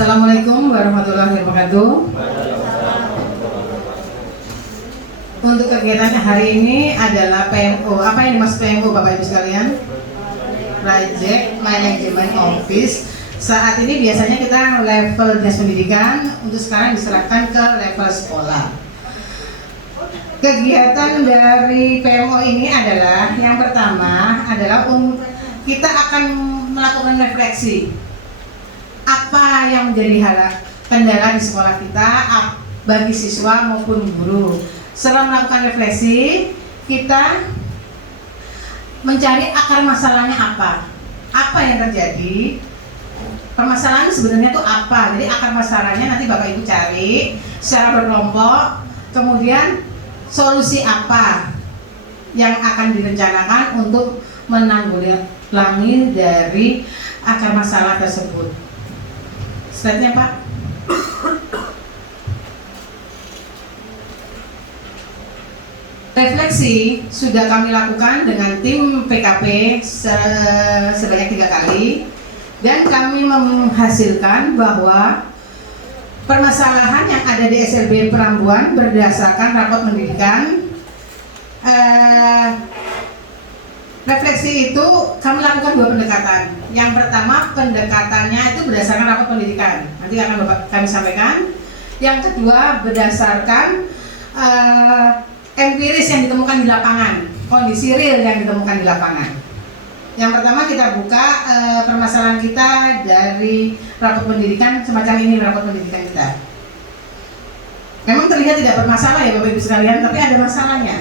Assalamualaikum warahmatullahi wabarakatuh. Untuk kegiatan hari ini adalah PMO. Apa yang dimaksud PMO, Bapak Ibu sekalian? Project Management Office. Saat ini biasanya kita level dinas pendidikan, untuk sekarang diserahkan ke level sekolah. Kegiatan dari PMO ini adalah, yang pertama adalah kita akan melakukan refleksi. Apa yang menjadi kendala di sekolah kita bagi siswa maupun guru. Setelah melakukan refleksi, kita mencari akar masalahnya apa yang terjadi, permasalahan sebenarnya itu apa. Jadi akar masalahnya nanti Bapak Ibu cari secara berkelompok, kemudian solusi apa yang akan direncanakan untuk menanggulangi dari akar masalah tersebut. Slide-nya Pak. Refleksi sudah kami lakukan dengan tim PKP sebanyak 3 kali, dan kami menghasilkan bahwa permasalahan yang ada di SLB Perambuan berdasarkan rapot pendidikan. Refleksi itu kami lakukan 2 pendekatan. Yang pertama, pendekatannya itu berdasarkan rapot pendidikan, nanti akan kami sampaikan. Yang kedua, berdasarkan empiris yang ditemukan di lapangan, kondisi real yang ditemukan di lapangan. Yang pertama, kita buka permasalahan kita dari rapot pendidikan, semacam ini rapot pendidikan kita. Memang terlihat tidak bermasalah ya Bapak Ibu sekalian, tapi ada masalahnya.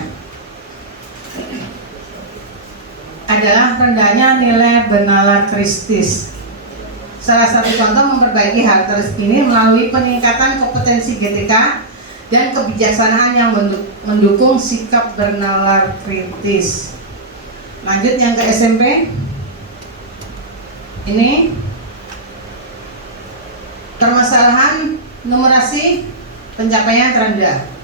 Adalah rendahnya nilai bernalar kritis. Salah satu contoh memperbaiki hal ini melalui peningkatan kompetensi GTK dan kebijaksanaan yang mendukung sikap bernalar kritis. Lanjut yang ke SMP. Ini permasalahan numerasi pencapaian terendah.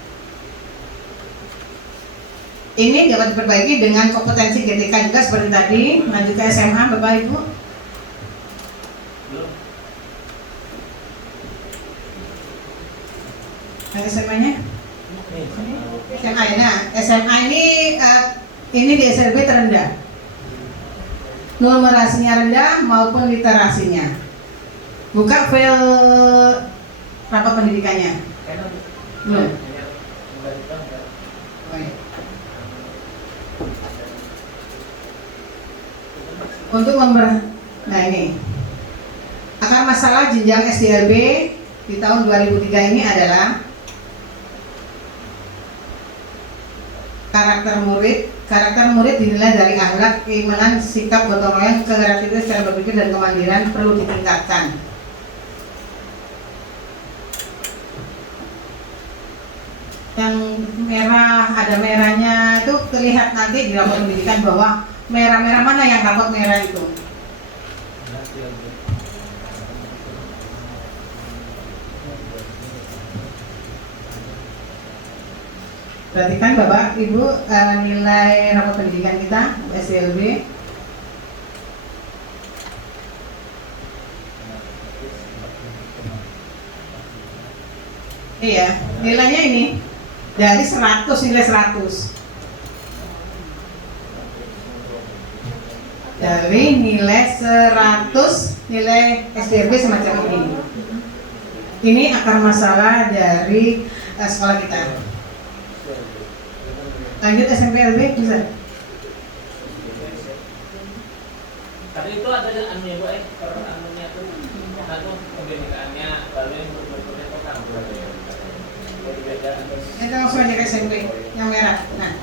Ini dapat diperbaiki dengan kompetensi GTK juga seperti tadi. Lanjut ke SMA Bapak Ibu. Yang SMA-nya? SMA ya. Nah, SMA ini di SLB terendah. Numerasinya rendah maupun literasinya. Buka file rapot pendidikannya. Belum. Untuk nah ini akar masalah jenjang SDLB di tahun 2003 ini adalah karakter murid dinilai dari akhlak, keimanan, sikap gotong royong, kreativitas, cara berpikir dan kemandirian perlu ditingkatkan. Yang merah, ada merahnya itu terlihat nanti di rapor pendidikan bahwa merah-merah mana yang rapot merah itu. Perhatikan Bapak Ibu nilai rapot pendidikan kita SLB. Iya, nilainya ini dari 100, nilai 100. Dari nilai 100, nilai SDLB semacam ini. Ini akar masalah dari sekolah kita. Lanjut SMPLB bisa. Tadi itu ada anunya Bu, anunya tuh satu pembedekaannya, lalu yang berikutnya program. Kita langsung aja ke SMP yang merah. Nah,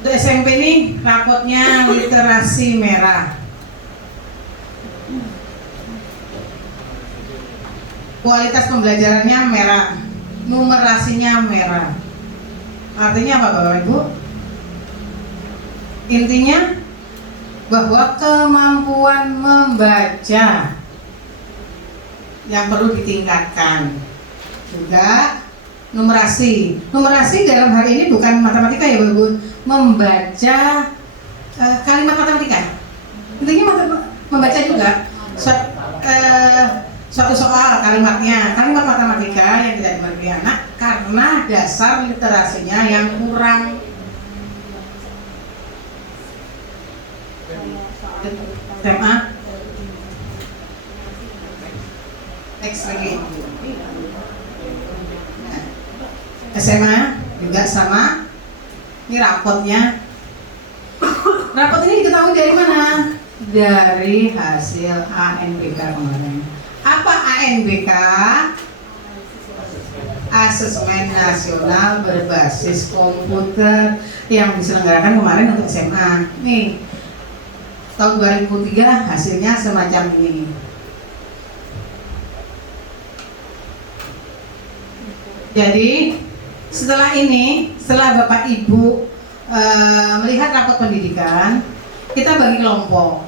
untuk SMP ini rapotnya literasi merah, kualitas pembelajarannya merah, numerasinya merah. Artinya apa Bapak Ibu? Intinya bahwa kemampuan membaca yang perlu ditingkatkan. Juga numerasi dalam hal ini bukan matematika ya Bapak Ibu, membaca kalimat matematika. Intinya membaca juga suatu soal kalimat matematika yang tidak diberi anak karena dasar literasinya yang kurang. SMA next lagi. SMA juga sama. Ini rapotnya. Rapot ini diketahui dari mana? Dari hasil ANBK kemarin. Apa ANBK? Asesmen Nasional Berbasis Komputer yang diselenggarakan kemarin untuk SMA. Nih, tahun 2003 hasilnya semacam ini. Jadi setelah Bapak Ibu melihat rapot pendidikan, kita bagi kelompok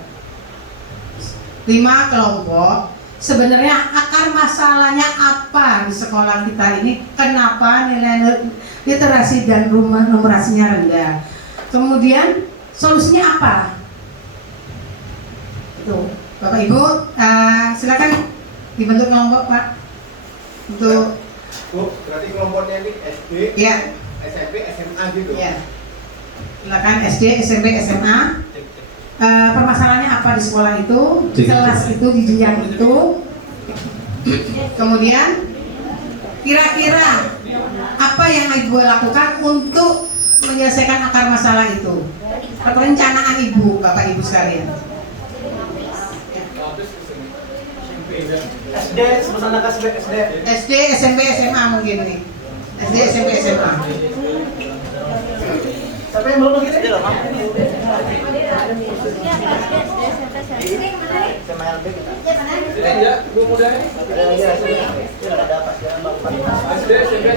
5 kelompok. Sebenarnya akar masalahnya apa di sekolah kita ini? Kenapa nilai literasi dan numerasinya rendah? Kemudian solusinya apa? Itu, Bapak Ibu, silakan dibentuk kelompok, Pak. Untuk Bu, berarti kelompoknya ini SD, ya, SMP, SMA gitu. ya. Silakan SD, SMP, SMA. Permasalahannya apa di sekolah itu, di kelas itu, di jenjang itu. Kemudian kira-kira apa yang Ibu lakukan untuk menyelesaikan akar masalah itu? Perencanaan Ibu, Bapak Ibu sekalian. SD, sebesar SD. SD, SMP, SMA mungkin nih. SD, SMP, SMA. Siapa yang belum begini? Sama LB kita. Ya, belum udah. Ada lagi hasilnya. Ada apa sih? SD, SMP,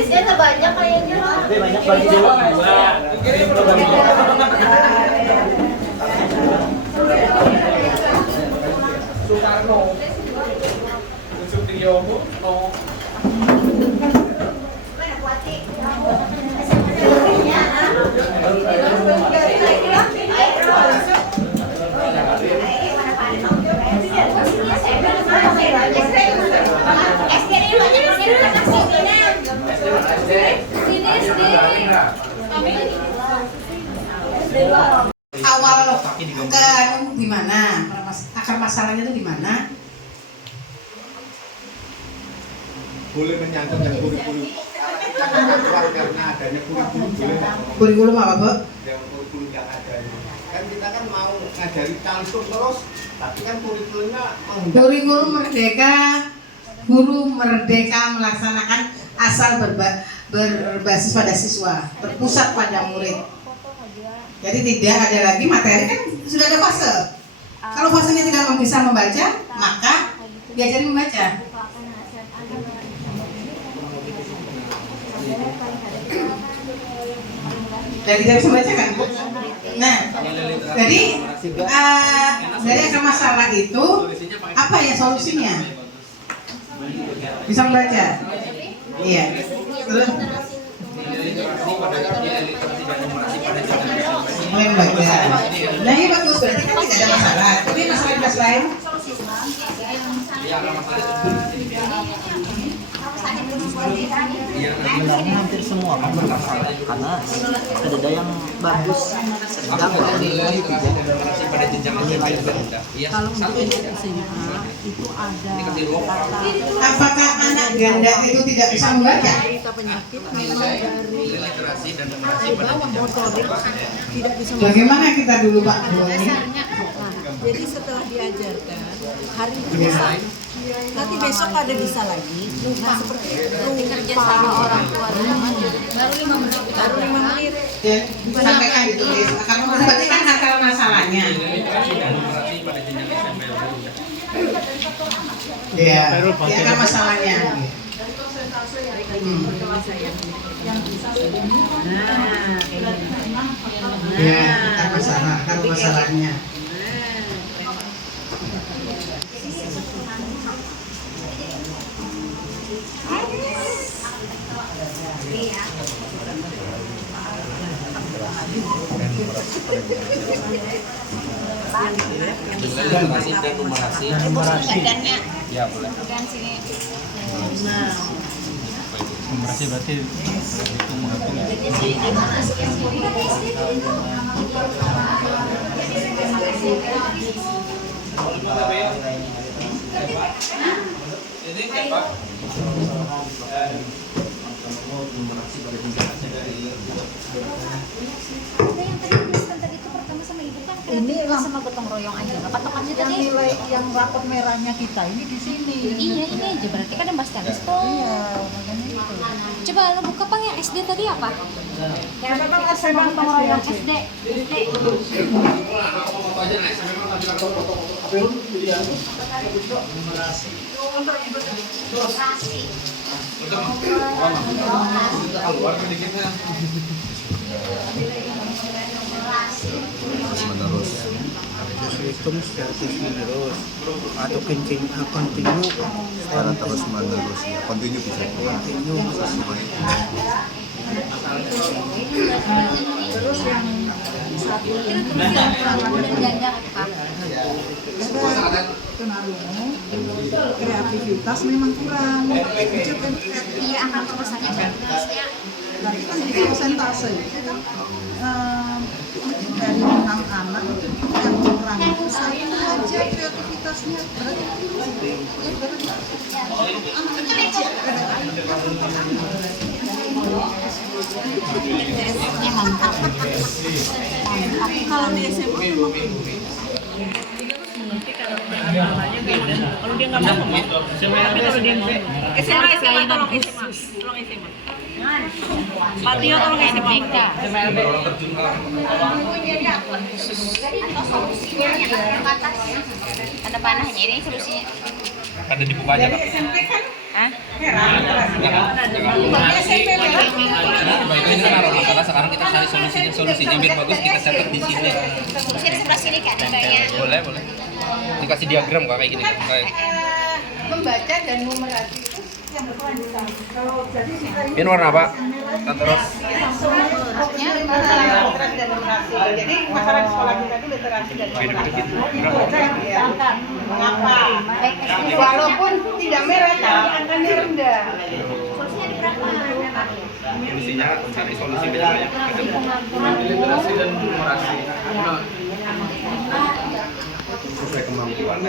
SD banyak kayaknya. SD banyak bagi dulu. Soekarno, Sutriyono, no. Awal ke di mana? Akar masalahnya itu di mana? Boleh menyangkut yang kurikulum. Karena adanya kurikulum boleh Pak. Kurikulum apa, Bu? Yang kurikulum yang ada ini. Kan kita kan mau ngajari langsung terus, tapi kan kurikulumnya Kurikulum merdeka, guru merdeka melaksanakan asal berbasis pada siswa, berpusat pada murid. Jadi tidak ada lagi materi, kan sudah ada fase. Kalau fasenya tidak bisa membaca, maka diajari membaca. Dan tidak bisa membaca kan? Nah, jadi dari akar masalah itu apa ya solusinya? Bisa membaca? Iya. Terus mulai membaca. Nah ini bagus, berarti kan tidak ada masalah. Tapi masalah kelas lain? Sebenarnya hampir semua kan bermasalah karena ada yang bagus sedang nilai tidak pada jenjang nilai rendah. Kalau untuk SMA itu ada Apakah anak ganda itu tidak bisa membaca? penyakit memang dari literasi dan bawah motorik tidak bisa membaca. Bagaimana kita dulu Pak? Jadi setelah diajarkan hari biasa, nanti besok ada bisa lagi. Nah seperti itu kerja sama orang tua baru 5 menit. Ya, sampaikan ditulis. Karena berarti kan akar masalahnya. Iya, ya akar masalahnya. Ya, akar masalahnya. literasi dan numerasi. Ya boleh. Numerasi berarti hitung menghitung ya. Ini siapa? Ini sama gotong royong aja, nggak patokannya yang tadi. nilai yang rapot merahnya kita ini di sini. Iya ini aja berarti kan yang Bastalis tuh. Iya, makanya itu. Coba lo buka Pang yang SD tadi apa? Yang memang SMA gotong royong SD. Terus menerus. Hitung secara terus menerus atau continue Secara terus menerus ya. Continue bisa. Sesuai. terus yang Janda kan. tunarungu kreativitas memang kurang. Kecil kan Iya akan pemesannya jelasnya. nah, itu kan jadi persentase itu kan dari 6 anak yang kurang itu satu aja kreativitasnya berarti ya berarti anak kecil Ini mantap. kalau di SMA Kalau dia nggak mau, tapi kalau dia mau, SMA tolong SMA Patio tolong SMA Atau solusinya yang terbatas. Ada panahnya ini solusinya. ada dibuka aja Kak. Hah? Itu naruh masalah sekarang kita cari solusinya biar bagus kita catat di sini. Solusinya di sebelah sini kan kayaknya. Boleh. Dikasih diagram Kak kayak gini. Kayak. Membaca dan numerasi itu yang berkelanjutan. kalau jadi kita ini Ini warna apa? Terus Maksudnya masalah literasi dan numerasi. Jadi masalah di sekolah kita itu literasi dan numerasi. Iya. Mengapa? Walaupun tidak merah tapi angkanya rendah. Solusinya di berapa? solusinya mencari solusi bedanya. Literasi dan numerasi. Sesuai kemampuan.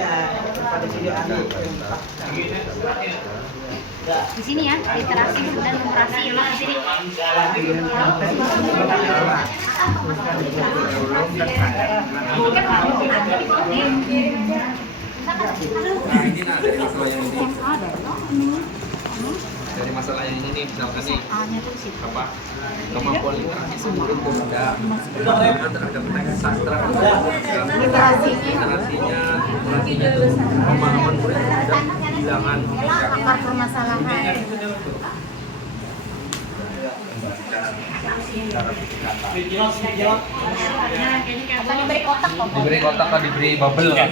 Di sini ya, literasi dan numerasi ya di sini. Nah ini dari masalah yang ini. Dari masalah yang ini nih, misalkan nih apa kemampuan literasi murid berbeda terhadap teks sastra, literasinya, pemahaman murid terhadap bilangan, Akar permasalahan. Apa diberi kotak kok? diberi kotak atau diberi bubble kan?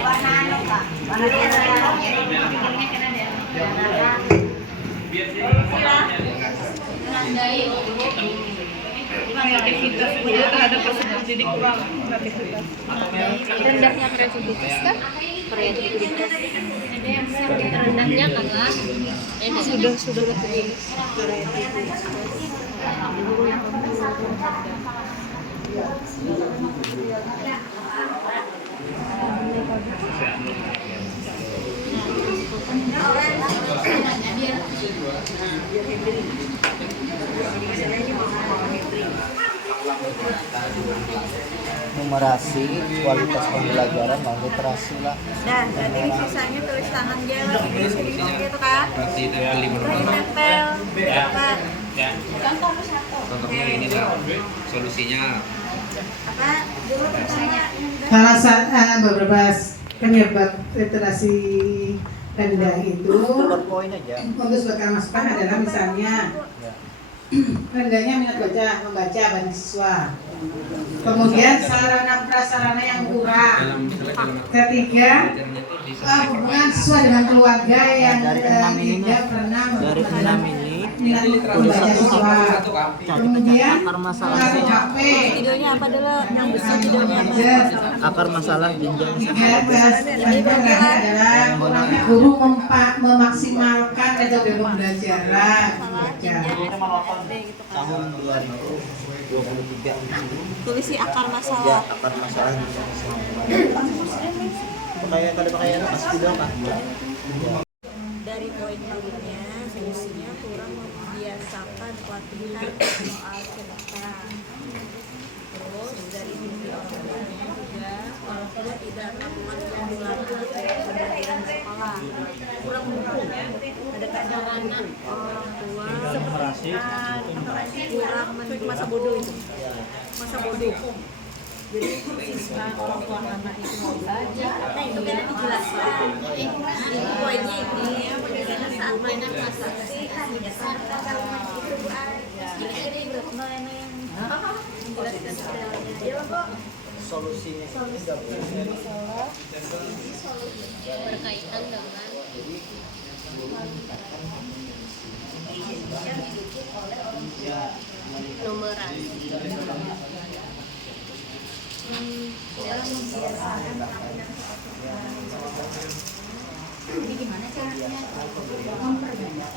Warna anu Pak. Warna kreativitas dia terhadap peserta didik kurang kreativitas. rendahnya kreativitas kan? Kreativitas. Rendahnya kan lah. Sudah numerasi kualitas pembelajaran dan literasi lah. Nah, berarti ini sisanya tulis tangan dia gitu kan? Berarti tempel di mana? Tempel, apa? Contohnya ini lah solusinya. Apa? Dulu pertanyaan. Salah beberapa penyebab literasi rendah itu Poin aja. untuk sebagai masukan adalah misalnya rendahnya minat membaca bagi siswa. Kemudian sarana prasarana yang kurang. Ketiga, hubungan siswa dengan keluarga yang Dari 6 ini, tidak pernah dari 6 ini minat membaca siswa. Kemudian pengaruh HP. Videonya apa dulu? Yang besar videonya apa? Akar masalah jenjang Yang terakhir adalah guru memaksimalkan metode pembelajaran. tahun 2023. Tulis si akar Ya, masalah. akar masalah kayak kali pakai anak pasti bilang kan. Dari poin-poinnya, solusinya kurang membiasakan pelatihan soal cerita. Terus dari sisi orang tuanya juga orang tua tidak melakukan pengulangan pembelajaran sekolah. Kurang mendukung. Ada keadaan orang tua seperti kurang mendukung masa bodoh itu. Masa bodoh. Jadi siswa orang tua anak itu mau belajar, nah itu kan dijelaskan. Ini poinnya ini, karena saat mainan transaksi berdasarkan kalau itu jadi itu mana yang menjelaskan detailnya. Ya kok Solusinya berkaitan dengan numerasi. Dalam membiasakan ini gimana caranya memperbanyak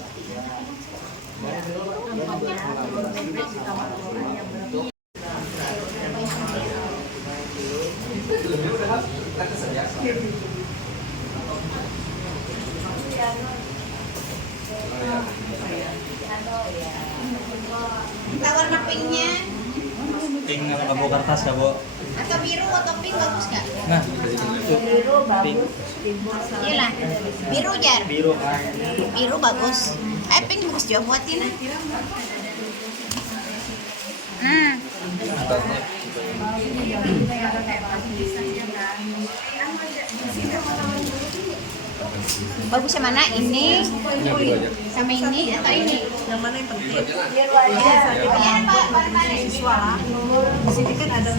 Kita warna pinknya Pink abu kertas ya, Bu. atau biru atau pink bagus nggak? Nah, Iya lah, biru jar. biru. Biru bagus. Pink bagus juga buatin. Nah, bagus yang mana? Ini sama ini atau ini? Yang mana yang penting? Iya Pak, mana? Siswa. Di sini kan ada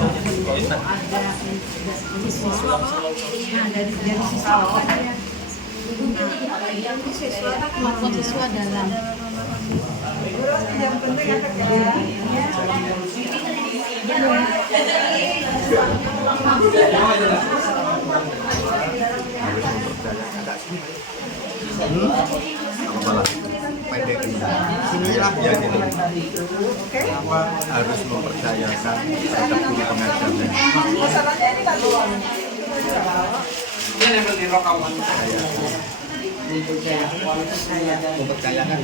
siswa kok. Nah, dari siswa kok. Siswa kan kemampuan siswa dalam yang penting Pendek sinilah ya gitu. Harus mempercayakan terhadap guru pengajarnya. Mempercayakan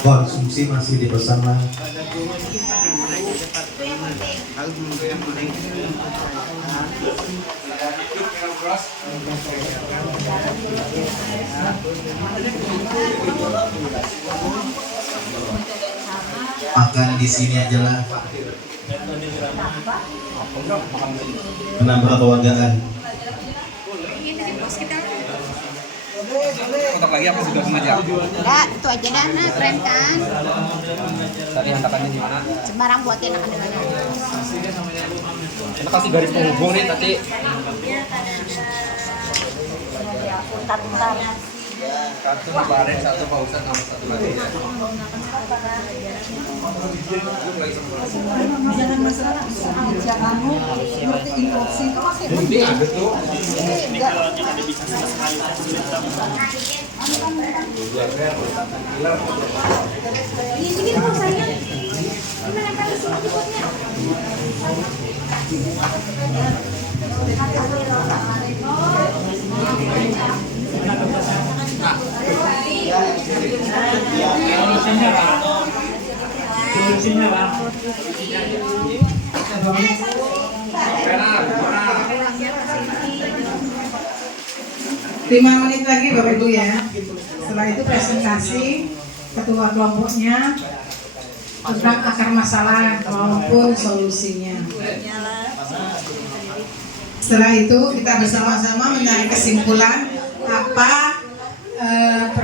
Konsumsi masih di bersama makan di sini aja lah, menambah kewargaan. Untuk lagi apa sudah sengaja? Enggak, itu aja dah, nah keren kan? Tadi hantakannya di mana? Sembarang buatin akan dengan. Kita kasih garis penghubung nih tadi. Satu bareng, satu Pak Ustadz, sama satu lagi. Jangan masalah aja kamu ngerti infoksi kalau saya Nanti ada tuh. ini sini kok saya gimana kalau sini ikutnya Solusinya, Bang. 5 menit lagi Bapak Ibu ya. Setelah itu presentasi ketua kelompoknya tentang akar masalah maupun solusinya. Setelah itu kita bersama-sama mencari kesimpulan apa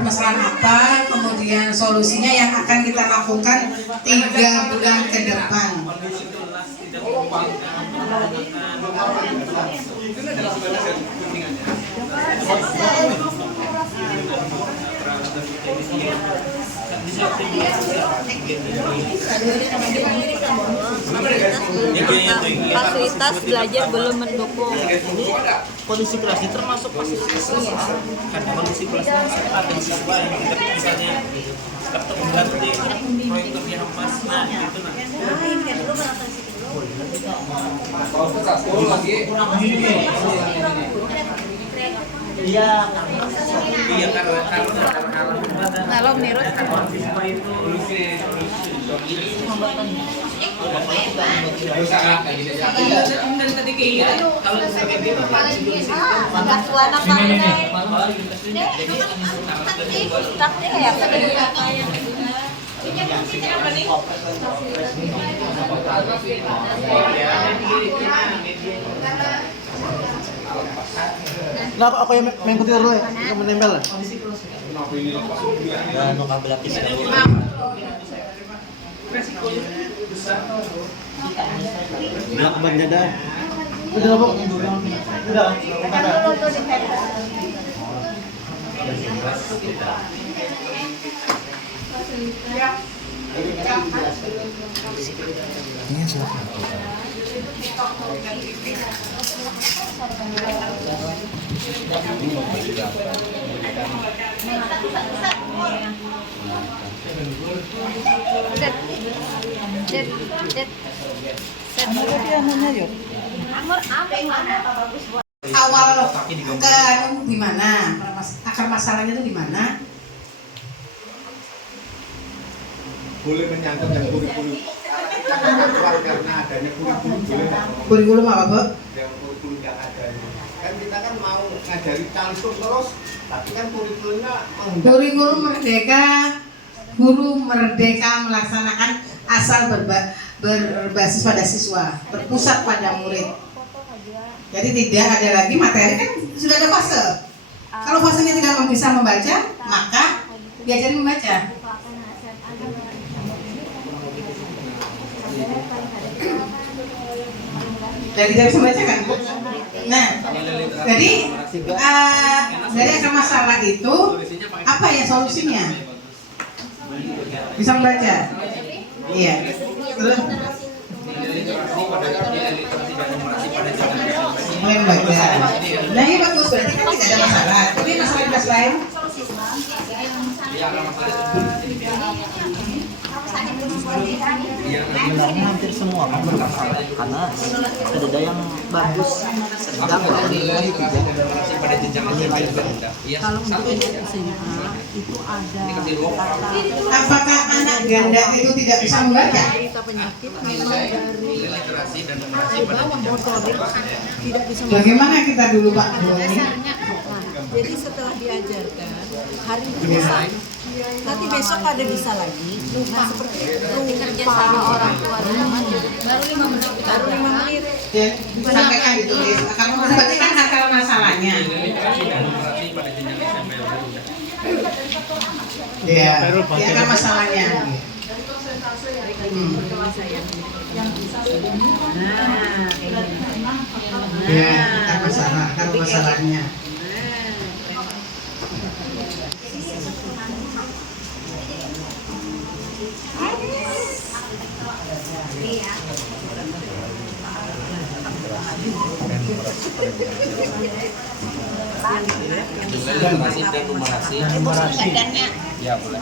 permasalahan apa, kemudian solusinya yang akan kita lakukan 3 bulan ke depan. Fasilitas belajar belum mendukung. Kondisi kelasnya termasuk fasilitasnya. Karena kondisi kelasnya ada siswa yang kita misalnya tetap membantu proyektornya emas, nah gitu nah. Iya. Iya karena Kalau menurut siswa itu anak pandai. Praktik ya. Nah, aku yang main putih dulu ya, yang menempel lah. dan mau kabel lapis. Udah ke ban dada. Udah Bu. Udah. Awal ke di mana? Akar masalahnya itu di mana? Boleh menyangkut yang kurikulum karena adanya kurikulum boleh nggak? Kurikulum apa, Bu? Yang kurikulum yang adanya kan kita kan mau ngajari calistung terus tapi kan kurikulumnya Kurikulum merdeka, guru merdeka melaksanakan asal berbasis pada siswa, berpusat pada murid. Jadi tidak ada lagi materi, kan sudah ada fase. Kalau fasenya tidak bisa membaca, maka diajarin membaca. Jadi tidak bisa membaca kan? Nah, jadi dari akar masalah itu apa ya solusinya? Bisa membaca? Iya. Terus mulai membaca. Nah ini bagus, berarti kan tidak ada masalah. Tapi masalah lain? Sebenarnya hampir semua kan bermasalah karena ada yang bagus sedang nilai pada jenjang SMA juga ada. Iya, Kalau untuk satu anak SMA itu ada Apakah anak ganda itu tidak bisa membaca? cerita penyakit memang dari literasi dan numerasi pada bawah jenjang motorik tidak bisa membaca. Bagaimana kita dulu Pak? Jadi setelah diajarkan hari ini bisa, nanti besok ada bisa lagi. Nah seperti itu Kerja sama orang tua di rumah baru 5 menit. baru 5 menit. Ya, sampaikan ditulis. Kamu berarti kan akar masalahnya. literasi dan numerasi pada jenjang SMP yang udah. Iya. Ya akar masalahnya. Ya, akar masalahnya. Literasi dan numerasi. Ya boleh.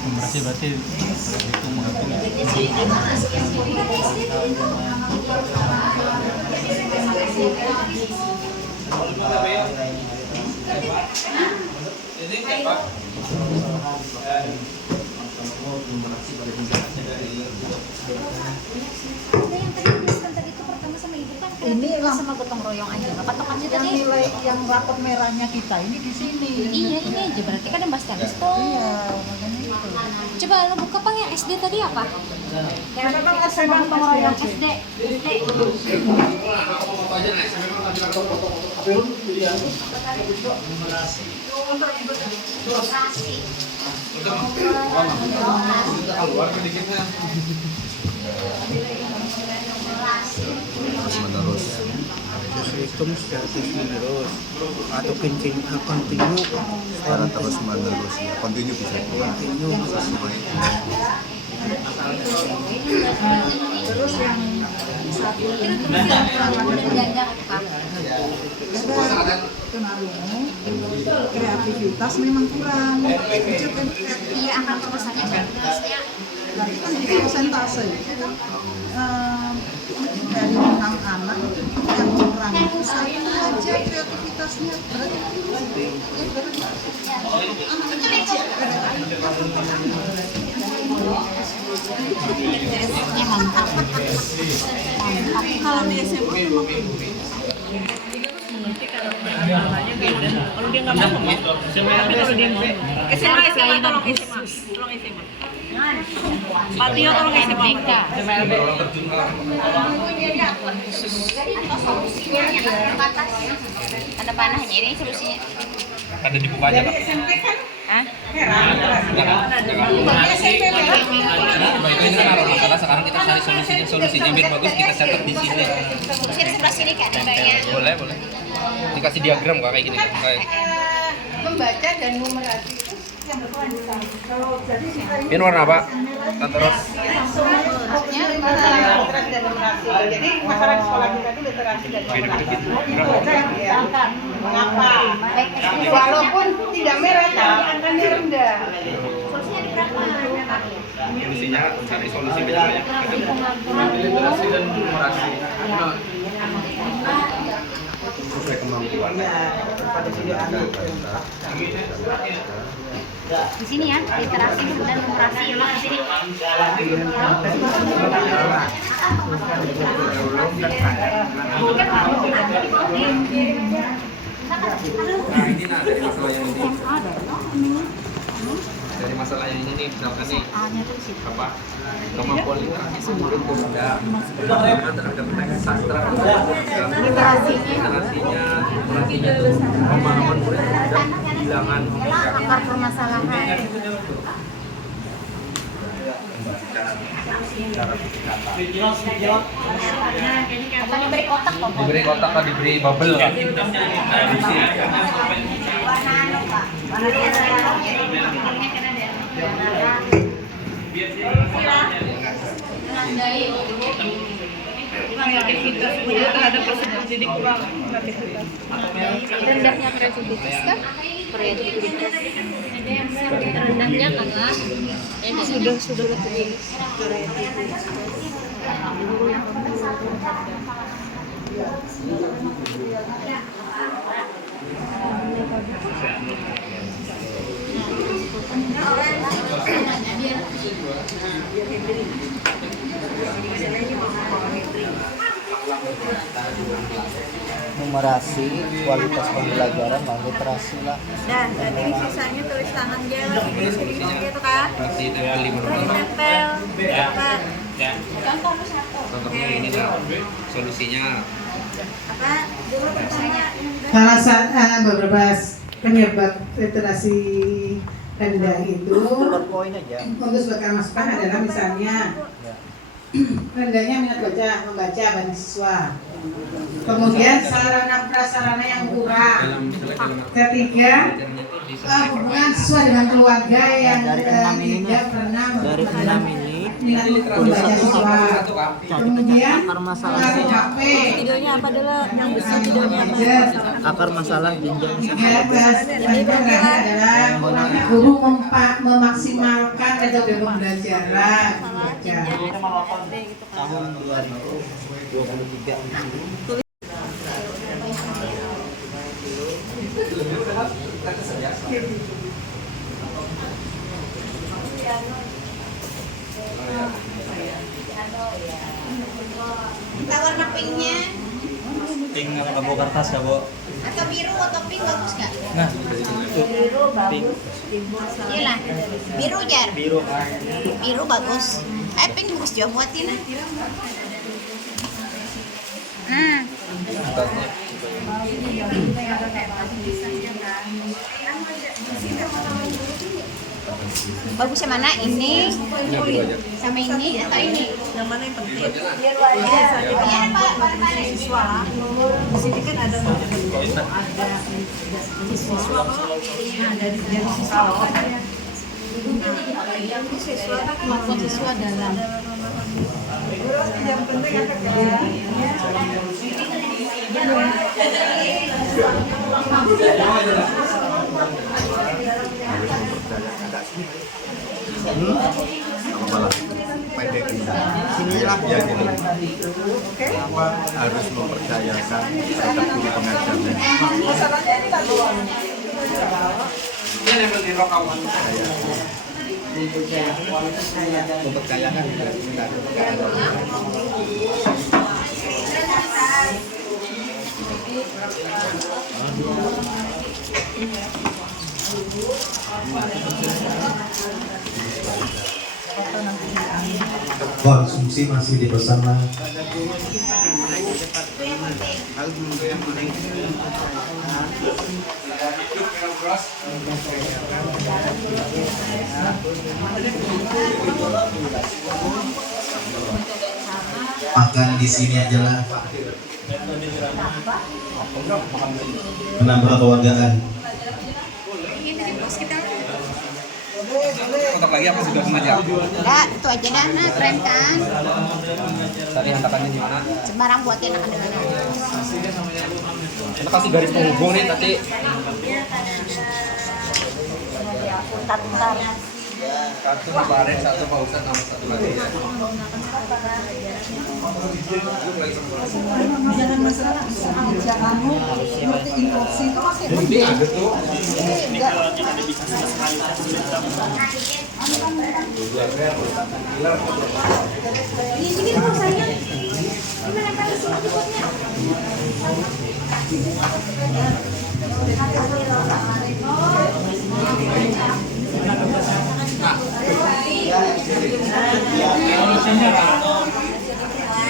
Numerasi berarti hitung menghitungnya. Ini apa? Ini Sama gotong royong aja, patokan juga yang deh. nilai yang rapot merahnya kita ini di sini. Iya, ini aja berarti kan yang Mas Taris tuh. Iya, makanya itu. Coba lo buka Bang yang SD tadi apa? Hitung secara terus menerus atau kontinu secara terus menerus ya, continue bisa kontinu sesuai. Terus yang satu tunarungu kreativitas memang kurang. Kecil kan Iya, akan pemesannya kreativitasnya. berarti kan jadi persentase dari 6 anak yang kurang itu satu aja kreativitasnya berarti Ya, mantap. kalau di SMA memang Kalau dia nggak mau, tapi kalau dia mau, SMA tolong SMA. Patio tolong SMA. Solusinya yang terbatas. Ada panahnya ini solusinya. Ada dibuka aja kak. Hah? Ini kan masalah sekarang kita cari solusinya biar bagus kita catat di sini. Solusinya di sebelah sini kan banyak. Boleh. Dikasih diagram kak kayak gini. Kayak. Membaca dan numerasi itu yang berkelanjutan. Kalau jadi kita ini Ini warna apa? Terus. fokusnya literasi dan numerasi. Jadi masalah di sekolah kita itu literasi dan numerasi. Membaca yang diangkat. Mengapa? Walaupun tidak merah tapi angkanya rendah. Solusinya di berapa? Solusinya cari solusi bedanya. Literasi dan numerasi. Sesuai kemampuan. Di sini ya, literasi dan numerasi ya, Mas, di sini. Nah ini dari masalah yang ini. Dari masalah yang ini nih, misalkan nih apa kemampuan literasi murid itu rendah, pemahaman terhadap teks sastra literasinya, pemahaman murid terhadap bilangan, Akar permasalahan. Atau diberi kotak kok. diberi kotak atau diberi bubble kan? terhadap prosedur jadi kurang kreativitas. Rendahnya kreativitas kan? Kreativitas. Rendahnya kan lah. Sudah Numerasi, kualitas pembelajaran, dan literasi lah. dan jadi sisanya tulis tangan dia gitu kan Kasih tempel di terus mana? ditempel apa Contohnya ini lah solusinya. apa dulu pertanyaan Salah satu beberapa penyebab literasi rendah itu Poin aja. untuk sebagai masukan adalah misalnya rendahnya minat membaca bagi siswa. Kemudian sarana prasarana yang kurang. Ketiga, hubungan siswa dengan keluarga yang tidak pernah Dari 6 ini minat membaca siswa. Kemudian akar masalah pengaruh HP. videonya apa dulu yang bisa videonya apa Gadget. akar masalah jenjang Tiga terakhir adalah guru memaksimalkan metode pembelajaran. tahun 2023. Kita warna pinknya Pink abu kertas ya, Bu? atau biru atau pink bagus nggak? Nah, Iya lah, biru jar. biru. Biru bagus. Peng bungkus juga buatin. Nah. Bagus yang mana? Ini sama ini atau ini? Yang mana yang penting? Biar wajah. Iya Pak, mana-mana. Siswa. Di sini kan ada siswa kalau dari siswa Maupun siswa dalam. yang penting apa Malah pendek sini lah ya gitu. Harus mempercayakan terhadap guru pengajarnya. Mempercayakan Konsumsi masih bersama makan di sini adalah menambah kewargaan. Untuk lagi apa sudah sengaja? Enggak, itu aja dah, nah keren kan? Tadi hantakannya di mana? Sembarang buatin akan dengan. Kita kasih garis penghubung nih tadi. Satu kemarin, satu Pak Ustadz, nomor satu lagi. jangan masalah jangan ngerti infeksi itu masih Ada tuh. Ini dong saya. Gimana kalau sedikitnya?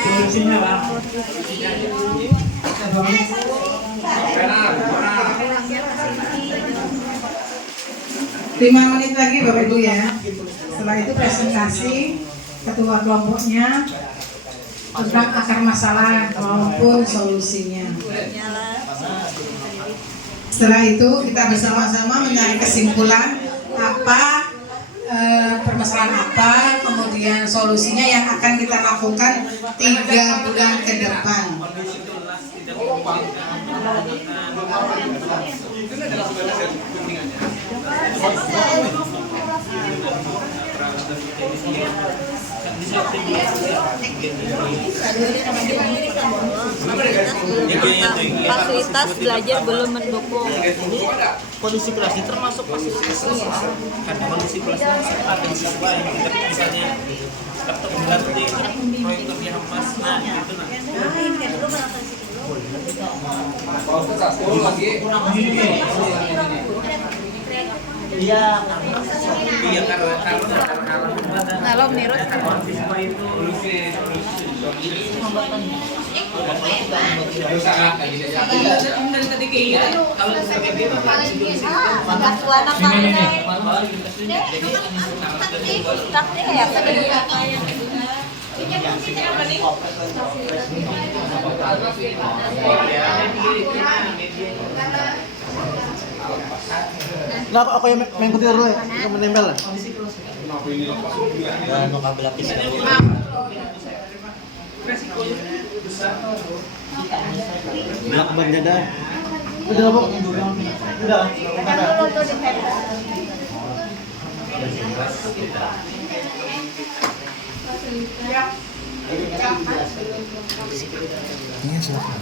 Solusinya Pak. 5 menit lagi Bapak Ibu ya. Setelah itu presentasi ketua kelompoknya tentang akar masalah maupun solusinya. Setelah itu kita bersama-sama mencari kesimpulan apa permasalahan apa, kemudian solusinya yang akan kita lakukan 3 bulan ke depan. Fasilitas belajar belum mendukung. Kondisi kelasnya termasuk fasilitasnya. Karena kondisi kelasnya ada siswa yang tidak misalnya tetap berarti proyektornya emas, nah gitu nah. Kalau kita satu lagi. Iya. Iya karena Kalau menurut siswa itu kalau seperti itu anak pandai. Praktik ya Nah, aku yang main putih dulu ya, yang menempel lah. Dan mau kabel lapis. Blok ban dada. Udah apa? Udah. Ini silakan.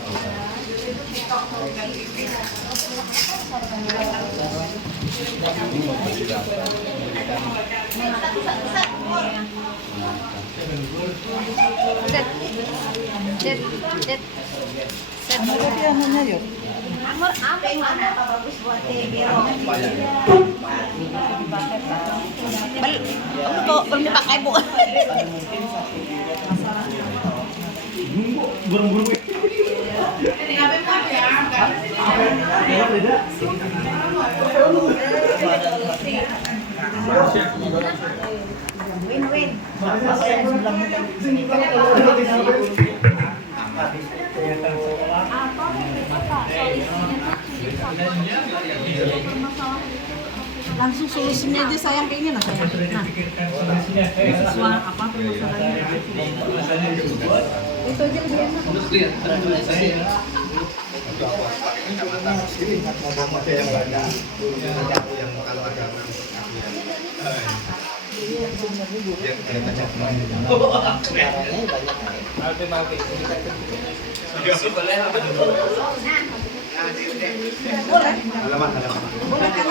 Set. Ano ko piano na yun? Amor apa yang mana apa bagus buat biro? Belum dipakai bu. Burung-burung. Win-win. Langsung solusinya aja sayang kayak ini nah sayang. Nah, sesuai apa permasalahannya. Itu aja lebih enak. Ini ngomong aja yang banyak. Yang kalau ada Boleh. halaman. Boleh kan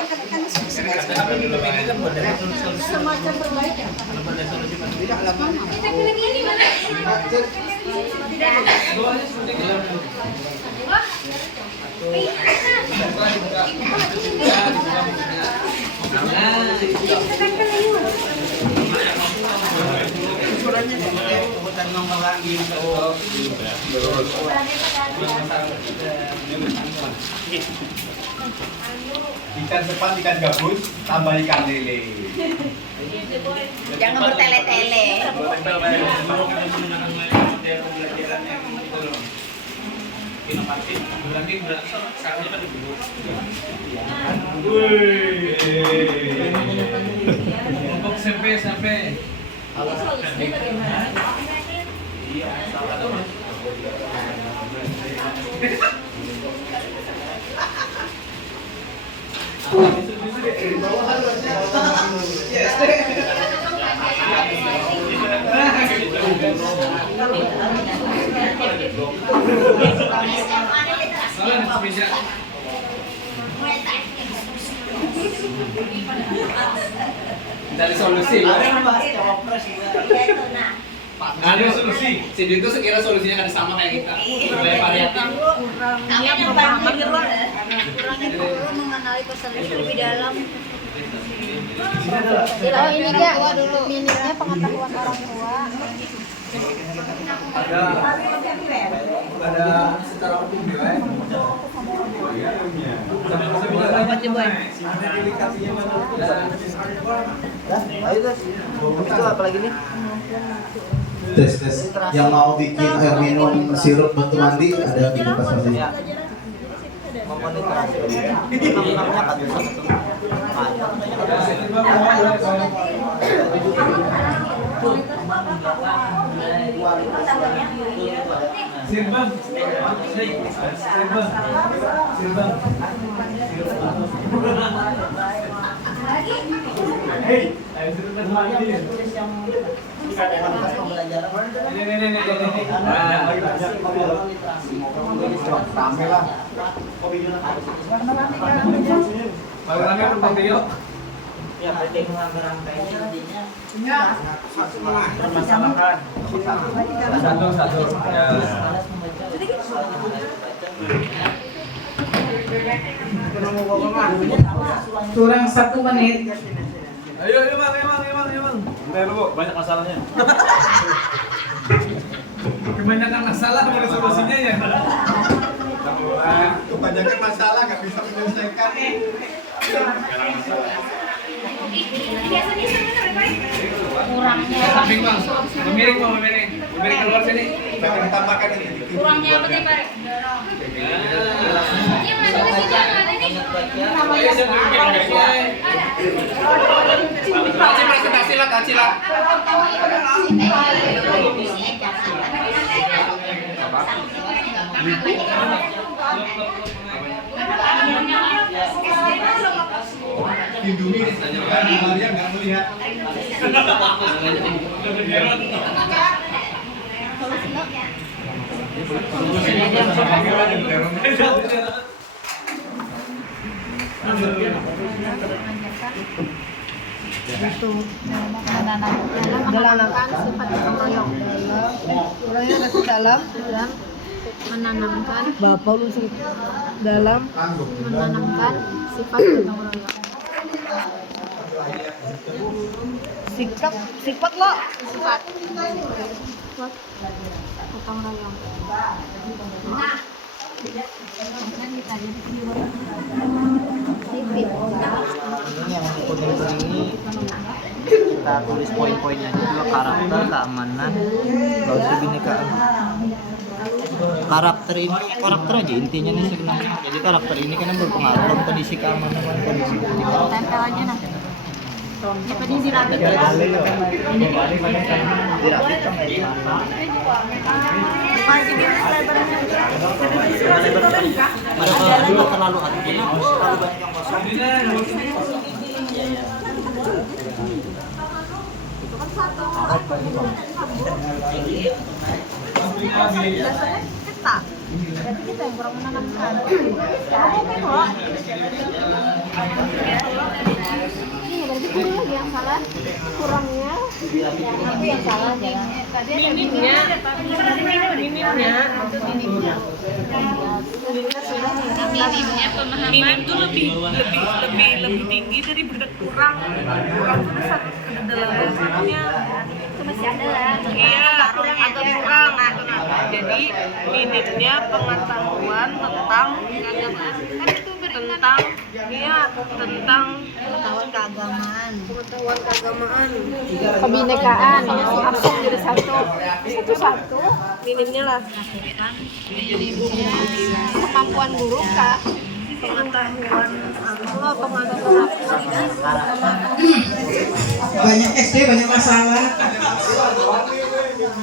semacam perbaikan. Ikan sepat, ikan gabus, tambah ikan lele. Jangan bertele-tele. Untuk sampai iya, salah. Dari solusi. Ada solusi. Si itu sekira solusinya kan sama kayak kita. Lebih variatif. Kurangnya perlu mengenali peserta lebih dalam. Oh ini Kak, minimnya pengetahuan orang tua. Ada secara umum ya. Ayo guys. Itu apa lagi nih? Tes. Yang mau bikin air minum sirup bantu mandi ada di bekas meja. Ya. Memonitorasi. Namanya apa tuh? Sirbang. Hei, ayo sirbang lagi. Ini. Rame lah. Rame penumpang Tio. Ya, penting rangkaiannya jadinya Permasalahan. Satu. Ya. Kurang 1 menit. Ayo, Bang. Bentar lu, Bu. Banyak masalahnya. Kebanyakan masalah ada solusinya ya. Kebanyakan masalah nggak bisa menyelesaikan. Samping Bang. Memiring keluar sini. Jangan ditambahkan ini. Kurangnya apa nih Pak? Presentasi lah. Lindungi, Maria nggak melihat. Itu menanamkan sifat gotong royong. Orangnya ada dalam dan menanamkan Bapak lu sih dalam menanamkan sifat gotong royong. sifat lo Sifat gotong royong. Kan ditanya Ini yang kuning ini kita tulis poin-poinnya juga, karakter, keamanan, lalu kebinekaan. Karakter aja intinya nih sebenarnya. Jadi karakter ini kan yang berpengaruh dalam kondisi keamanan dan kondisi kebinekaan. tempel aja nah. Ini tadi dirapit. Dirapitkan kayak gimana? Masukin Nggak terlalu hati, terlalu banyak yang kosong. itu kan satu. Biasanya kita. Berarti kita yang kurang menanamkan. Kamu kan kok. Ini berarti kamu lagi yang salah. Kurangnya itu yang salah ya. minimnya minim tuh lebih tinggi daripada kurang tuh satu dalam bahasanya Itu masih ada lah. iya atau kurang jadi minimnya pengetahuan tentang Pengetahuan keagamaan. kebinekaan Absen jadi satu. minimnya lah Kemampuan guru kah? pengetahuan Banyak SD banyak masalah.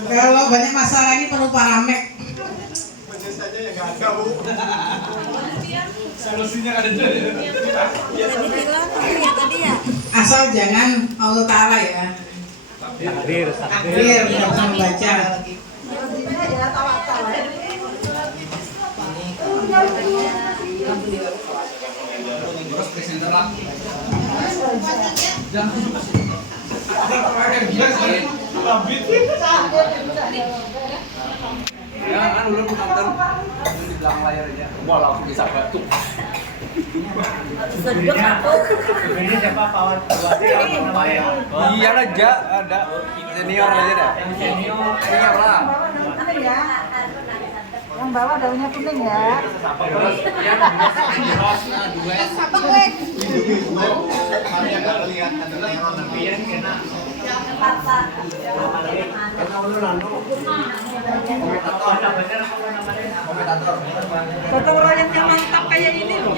Kalau banyak masalah ini perlu paramek. Biasanya yang nggak ada, Bu. Solusinya ada Asal jangan Allah Ta'ala ya. Takdir, nggak bisa membaca. Terus presenter lah. Ya kan udah nonton di belakang layar aja. Wah langsung bisa batuk. Sejak satu. Ini siapa kawan? Iya lah, ada senior aja dah. Senior lah. Yang bawah daunnya kuning ya. Terus ya, dua. Kalian nggak lihat ada teror nanti ya kena. Komentator. Gotong royong yang mantap kayak ini loh.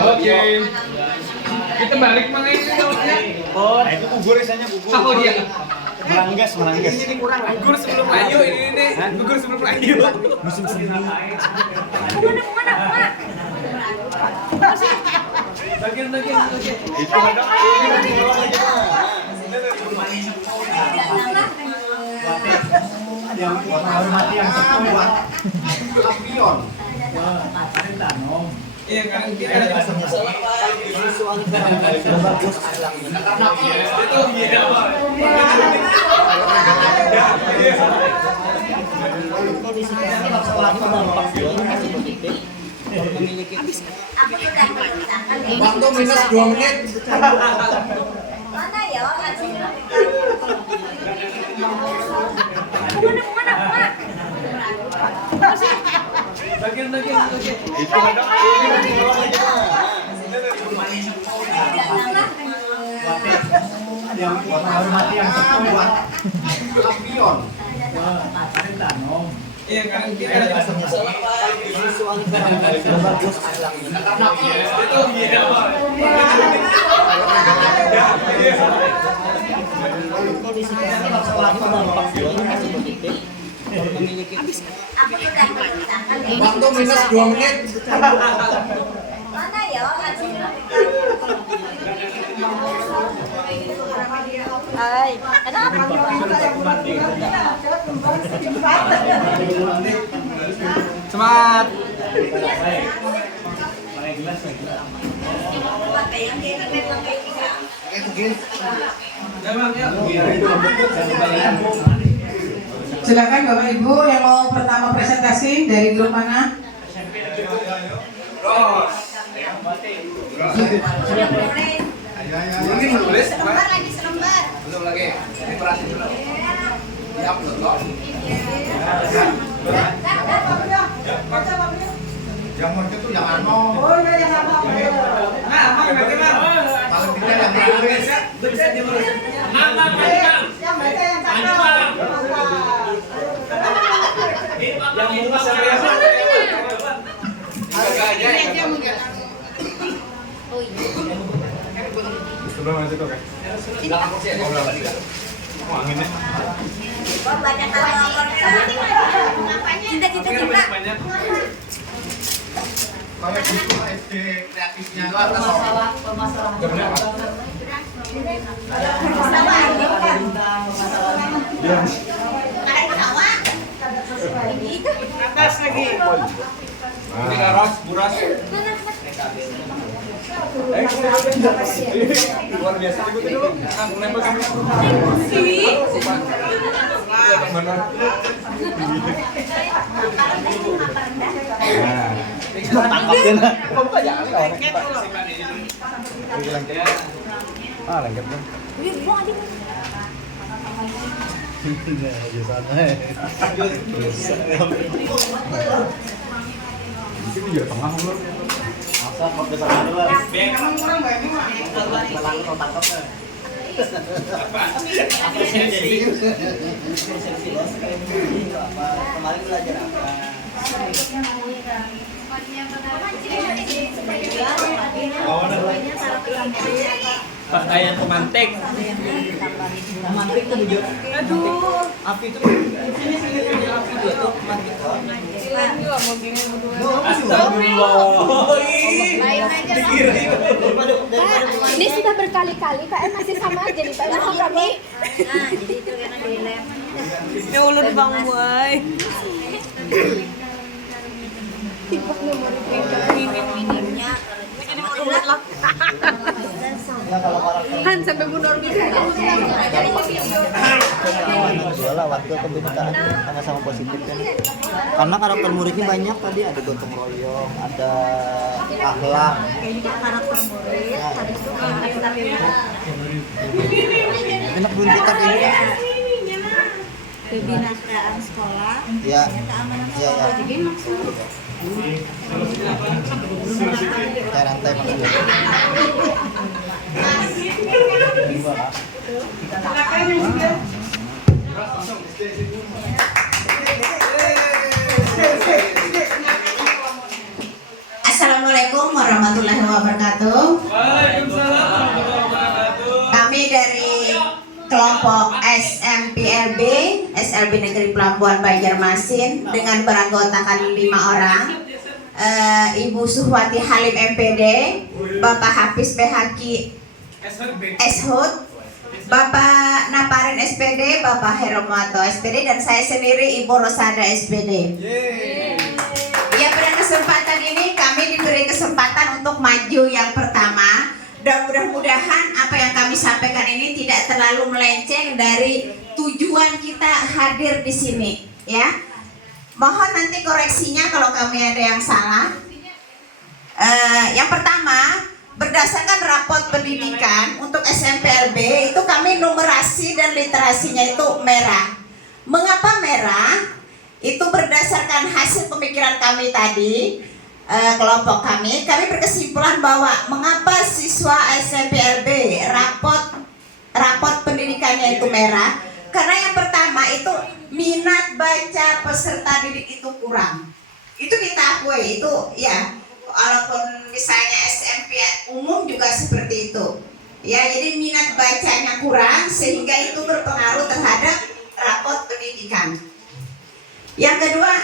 Oke. Kita balik mana ini dongnya? Oh, itu bubur isinya bubur. Oh iya. Meranggas. Ini kurang gugur sebelum layu ini. Gugur sebelum layu. Musim semi. Bagian. Itu ada. Yang menghormati yang kuat. Lampion. Iya kan kita ada masalah. Itu iya. Waktu minus 2 menit. Mana ya? Bagian. Itu ada. Yang menghormati yang kuat. Lampion. Iya kan kita ada masalah. Itu iya. Waktu minus 2 menit. Mana ya? Hai, kenapa? Semangat. Silakan Bapak Ibu yang mau pertama presentasi dari grup mana? Ini menulis Selembar lagi selembar. belum lagi. Dekorasi dulu. Siap loh. Yang mau itu yang ano. Oh iya yang apa? Paling tidak yang menulis. Yang baca yang cakep. Yang bunga sampai yang Oh iya. Sebelum masuk tuh kan. Belakang kursi aja. Belakang tiga. Oh anginnya. Baca Cinta. Kayak gitu SD kreatifnya itu atas. Atas lagi. Ini karos, buras. Luar biasa ikut dulu. Nempel kan. Tangkapin lah. Kok buka jangan nih kawan. Lengket dong. Mungkin di tengah belum. Masa kok besar dulu lah. Emang kurang nggak ini mah? Langsung tangkapnya. Kemarin belajar apa? pakaian pemantik. Mantik tuh bujur. Aduh. Api tuh. Sini api tuh tuh mantik. Ini sudah berkali-kali Pak, masih sama aja nih Pak. Nah, jadi itu kan ada lem. Ya ulun bang boy. Minimnya Kan sampai mundur gitu. Iyalah waktu kebenekaan sama-sama positif kan. Karena karakter muridnya banyak tadi, ada gotong royong, ada akhlak. karakter murid tadi itu Enak belum kita ini. kebinasaan sekolah. Ya. Keamanan Ya, sekolah. ya. Jadi maksud Kayak rantai maksudnya. Assalamualaikum warahmatullahi wabarakatuh. Kami dari kelompok SMPLB Negeri Pelabuhan Banjarmasin dengan beranggotakan 5 orang. Ibu Suhwati Halim MPD, Bapak Hafiz Behaki Eshud, Bapak Naparin SPD, Bapak Heromato SPD, dan saya sendiri Ibu Rosada SPD. Ya, pada kesempatan ini kami diberi kesempatan untuk maju yang pertama, dan mudah-mudahan apa yang kami sampaikan ini tidak terlalu melenceng dari tujuan kita hadir di sini, ya. Mohon nanti koreksinya kalau kami ada yang salah. Yang pertama, berdasarkan rapot pendidikan untuk SMPLB itu kami numerasi dan literasinya itu merah. Mengapa merah? Itu berdasarkan hasil pemikiran kami tadi, kelompok kami berkesimpulan bahwa mengapa siswa SMPLB rapot pendidikannya itu merah? Karena yang pertama itu minat baca peserta didik itu kurang. Itu kita akui, itu ya, walaupun misalnya SMP umum juga seperti itu. Ya, jadi minat bacanya kurang sehingga itu berpengaruh terhadap rapot pendidikan. Yang kedua,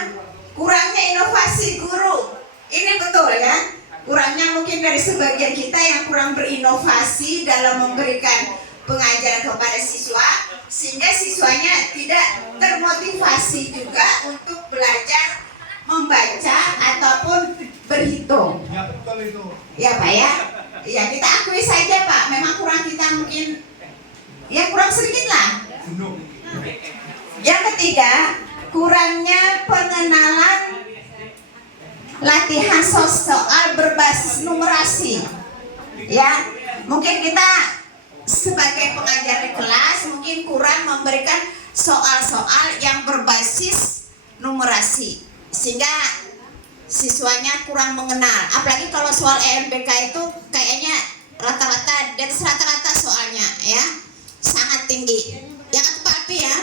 kurangnya inovasi guru. Ini betul ya. Kurangnya mungkin dari sebagian kita yang kurang berinovasi dalam memberikan pengajaran kepada siswa, sehingga siswanya tidak termotivasi juga untuk belajar membaca ataupun berhitung. Ya betul itu. Ya Pak ya. Ya kita akui saja Pak, memang kurang kita mungkin ya kurang sedikit lah. Yang ketiga, kurangnya pengenalan latihan soal berbasis numerasi. Ya, mungkin kita sebagai pengajar di kelas mungkin kurang memberikan soal-soal yang berbasis numerasi, sehingga siswanya kurang mengenal. Apalagi kalau soal EMPK itu kayaknya rata-rata di atas rata-rata soalnya ya, sangat tinggi. Yang tetapi ya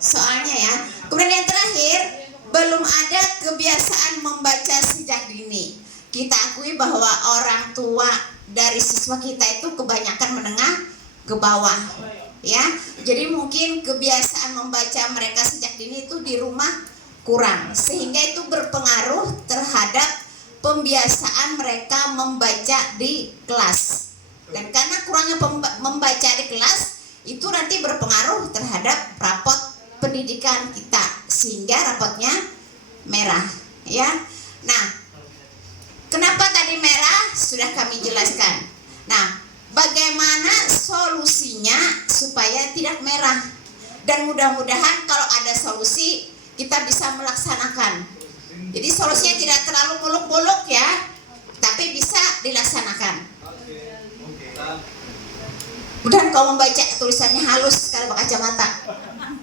soalnya ya. Kemudian yang terakhir, belum ada kebiasaan membaca sejak dini. Kita akui bahwa orang tua dari siswa kita itu kebanyakan menengah ke bawah ya. Jadi mungkin kebiasaan membaca mereka sejak dini itu di rumah kurang, sehingga itu berpengaruh terhadap pembiasaan mereka membaca di kelas. Dan karena kurangnya membaca di kelas, itu nanti berpengaruh terhadap rapot pendidikan kita, sehingga rapotnya merah ya. Nah, kenapa tadi merah sudah kami jelaskan. Nah, bagaimana solusinya supaya tidak merah, dan mudah-mudahan kalau ada solusi kita bisa melaksanakan. Jadi solusinya tidak terlalu muluk-muluk ya, tapi bisa dilaksanakan. Mudah kalau membaca tulisannya halus kalau pakai kacamata.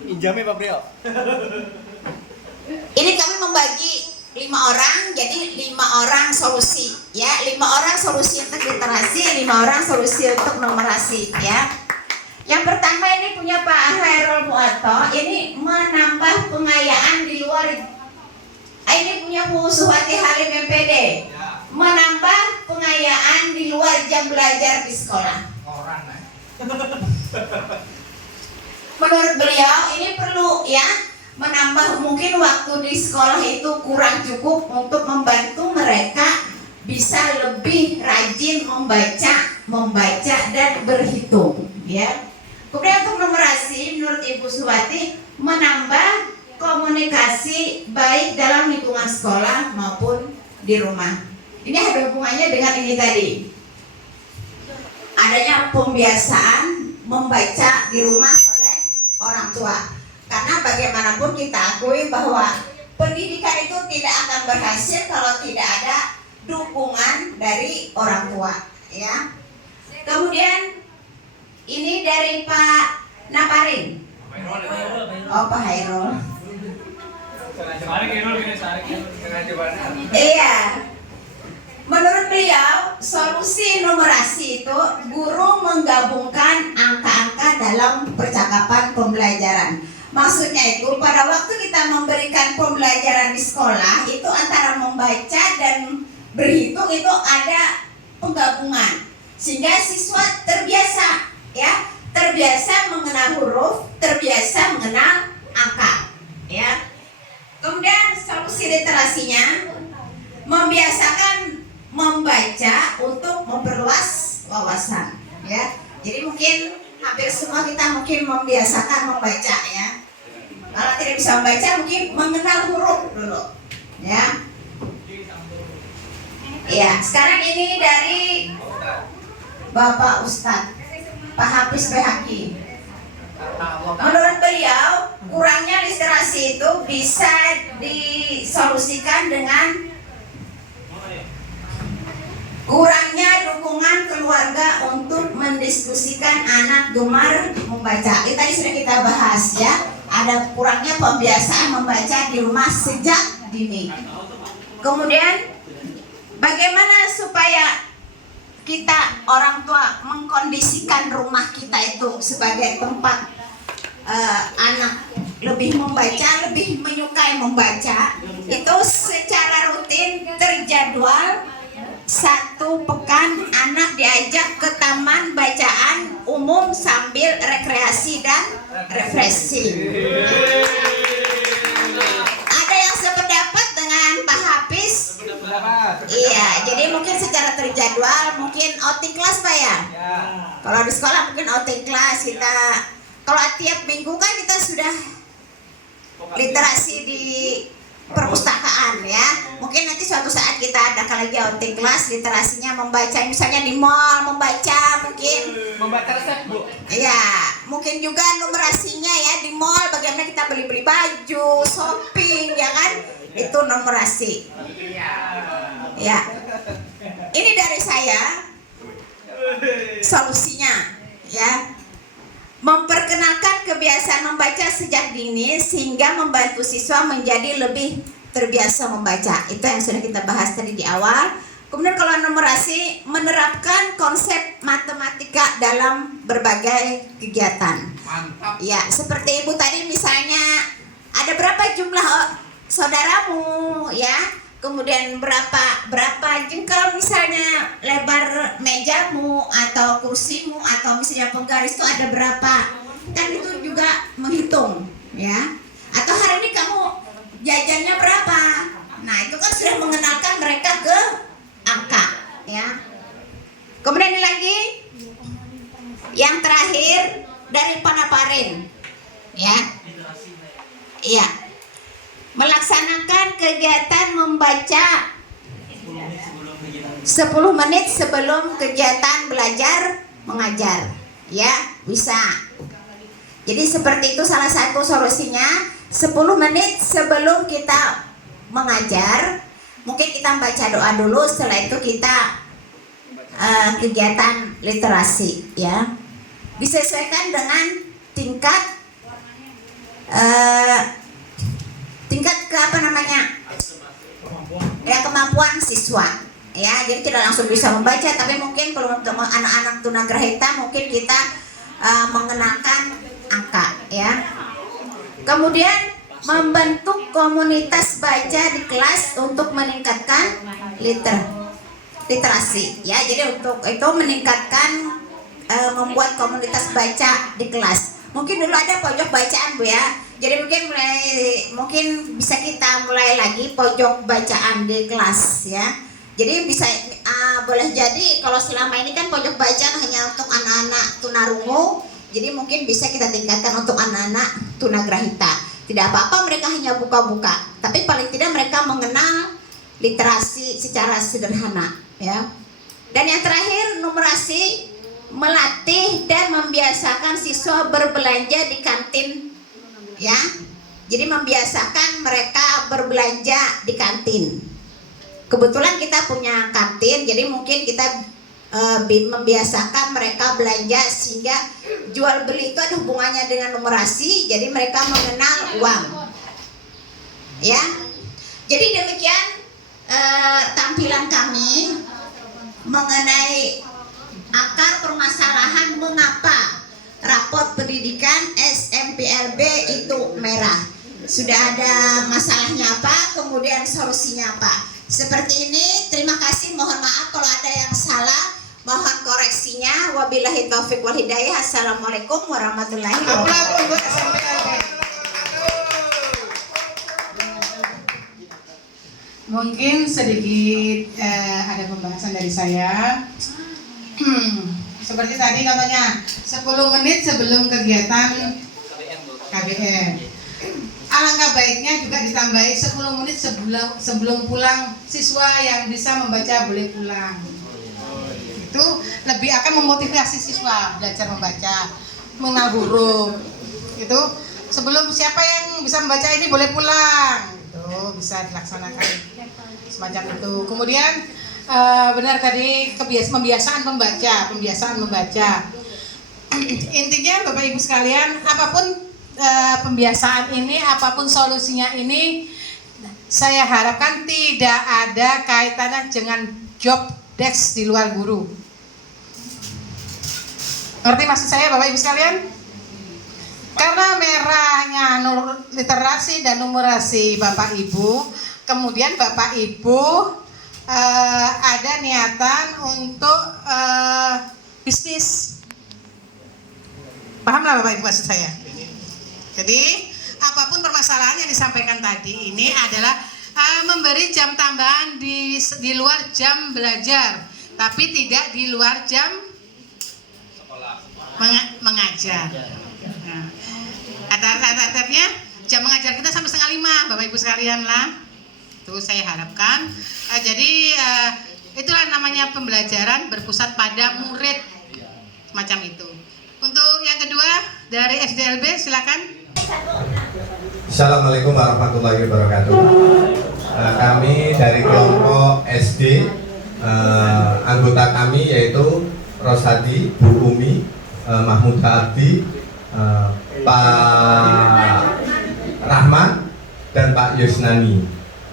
Injami Pak Brio. Ini kami membagi 5 orang, jadi 5 orang solusi ya, 5 orang solusi untuk literasi, 5 orang solusi untuk numerasi ya. Yang pertama ini punya Pak Hairul Mu'atto, ini menambah pengayaan di luar. Ini punya Bu Suhati Halim MPD, menambah pengayaan di luar jam belajar di sekolah. Menurut beliau ini perlu ya, menambah mungkin waktu di sekolah itu kurang cukup untuk membantu mereka bisa lebih rajin membaca dan berhitung ya. Kemudian untuk numerasi, menurut Ibu Suwati, menambah komunikasi baik dalam lingkungan sekolah maupun di rumah. Ini ada hubungannya dengan ini tadi, adanya pembiasaan membaca di rumah oleh orang tua. Karena bagaimanapun kita akui bahwa pendidikan itu tidak akan berhasil kalau tidak ada dukungan dari orang tua ya. Kemudian ini dari Pak Naparin. Oh, Pak Hairul. Iya. Menurut beliau, solusi numerasi itu guru menggabungkan angka-angka dalam percakapan pembelajaran. Maksudnya itu pada waktu kita memberikan pembelajaran di sekolah itu antara membaca dan berhitung itu ada penggabungan, sehingga siswa terbiasa ya, terbiasa mengenal huruf, terbiasa mengenal angka ya. Kemudian solusi literasinya membiasakan membaca untuk memperluas wawasan ya. Jadi mungkin hampir semua kita mungkin membiasakan membaca ya. Kalau tidak bisa membaca mungkin mengenal huruf dulu ya. Ya, sekarang ini dari Bapak Ustadz Pak Hafiz Behaki. Menurut beliau, kurangnya literasi itu bisa disolusikan dengan kurangnya dukungan keluarga untuk mendiskusikan anak gemar membaca. Ini tadi sudah kita bahas ya. Ada kurangnya pembiasaan membaca di rumah sejak dini. Kemudian bagaimana supaya kita orang tua mengkondisikan rumah kita itu sebagai tempat anak lebih membaca, lebih menyukai membaca, itu secara rutin terjadwal 1 pekan anak diajak ke taman bacaan umum sambil rekreasi dan refreshing. Ada yang sependapat dengan Pak Hafiz? Iya, jadi mungkin secara terjadwal, mungkin outing kelas Pak ya? Kalau di sekolah mungkin outing kelas kita, kalau tiap minggu kan kita sudah literasi di perpustakaan kegiatan ya. Mungkin nanti suatu saat kita adakan lagi outing kelas literasinya membaca, misalnya di mall membaca, mungkin Membaca resep, Bu. ya, mungkin juga numerasinya ya di mall bagaimana kita beli-beli baju, shopping ya kan? Itu numerasi. Ya. Ini dari saya solusinya ya. Memperkenalkan kebiasaan membaca sejak dini sehingga membantu siswa menjadi lebih terbiasa membaca. Itu yang sudah kita bahas tadi di awal. Kemudian kalau numerasi, menerapkan konsep matematika dalam berbagai kegiatan. Mantap. Ya, seperti Ibu tadi misalnya ada berapa jumlah saudaramu ya? Kemudian berapa jengkal misalnya lebar mejamu atau kursimu atau misalnya penggaris itu ada berapa, kan itu juga menghitung ya. Atau hari ini kamu jajannya berapa, nah itu kan sudah mengenalkan mereka ke angka ya. Kemudian ini lagi yang terakhir dari Panaparin ya. Iya, melaksanakan kegiatan membaca 10 menit sebelum kegiatan belajar mengajar ya, bisa. Jadi seperti itu salah satu solusinya. 10 menit sebelum kita mengajar mungkin kita baca doa dulu, setelah itu kita kegiatan literasi ya, disesuaikan dengan tingkat kemampuan siswa ya. Jadi tidak langsung bisa membaca, tapi mungkin kalau untuk anak-anak tunagrahita mungkin kita mengenalkan angka ya. Kemudian membentuk komunitas baca di kelas untuk meningkatkan literasi ya. Jadi untuk itu meningkatkan membuat komunitas baca di kelas. Mungkin dulu ada pojok bacaan Bu ya. Jadi mungkin bisa kita mulai lagi pojok bacaan di kelas ya. Jadi bisa boleh jadi kalau selama ini kan pojok bacaan hanya untuk anak-anak tunarungu. Jadi mungkin bisa kita tingkatkan untuk anak-anak tunagrahita. Tidak apa-apa mereka hanya buka-buka, tapi paling tidak mereka mengenal literasi secara sederhana ya. Dan yang terakhir numerasi, melatih dan membiasakan siswa berbelanja di kantin ya. Jadi membiasakan mereka berbelanja di kantin. Kebetulan kita punya kantin, jadi mungkin kita membiasakan mereka belanja sehingga jual beli itu ada hubungannya dengan numerasi. Jadi mereka mengenal uang ya. Jadi demikian tampilan kami mengenai akar permasalahan mengapa raport pendidikan SMPLB itu merah. Sudah ada masalahnya apa, kemudian solusinya apa. Seperti ini. Terima kasih, mohon maaf kalau ada yang salah, mohon koreksinya. Wabillahi taufik wal hidayah. Assalamualaikum warahmatullahi wabarakatuh. Mungkin sedikit ada pembahasan dari saya. Seperti tadi contohnya 10 menit sebelum kegiatan KBM. Alangkah baiknya juga ditambahi 10 menit sebelum pulang, siswa yang bisa membaca boleh pulang. Itu lebih akan memotivasi siswa belajar membaca, mengenal huruf. Itu sebelum siapa yang bisa membaca ini boleh pulang. Itu bisa dilaksanakan semacam itu. Kemudian benar tadi pembiasaan membaca. Intinya Bapak Ibu sekalian, apapun pembiasaan ini, apapun solusinya ini, saya harapkan tidak ada kaitannya dengan job desk di luar guru. Ngerti maksud saya Bapak Ibu sekalian? Karena merahnya literasi dan numerasi Bapak Ibu, kemudian Bapak Ibu ada niatan untuk bisnis. Pahamlah Bapak Ibu maksud saya? Jadi apapun permasalahan yang disampaikan tadi ini adalah memberi jam tambahan di luar jam belajar, tapi tidak di luar jam mengajar. Nah, atarnya jam mengajar kita sampai 4:30 Bapak Ibu sekalian lah. itu saya harapkan. Jadi itulah namanya pembelajaran berpusat pada murid macam itu. Untuk yang kedua dari SDLB silakan. Assalamualaikum warahmatullahi wabarakatuh. Kami dari kelompok SD, anggota kami yaitu Rosadi, Bu Umi, Mahmud Abdi, Pak Rahman, dan Pak Yusnani,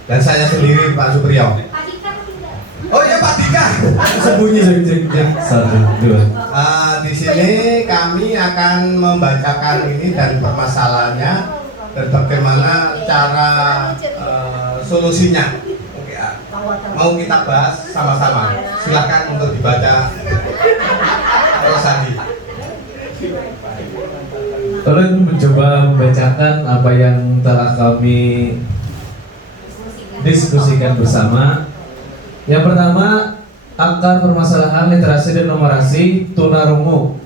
dan saya sendiri Pak Supriyo. Oh ya Pak Dika, sembunyi. Di sini kami akan membacakan ini dan permasalahannya dan bagaimana cara solusinya. Mau kita bahas sama-sama. Silakan untuk dibaca. Rosadi. Kalian mencoba membacakan apa yang telah kami diskusikan bersama. Yang pertama, akar permasalahan literasi dan numerasi tunarungu.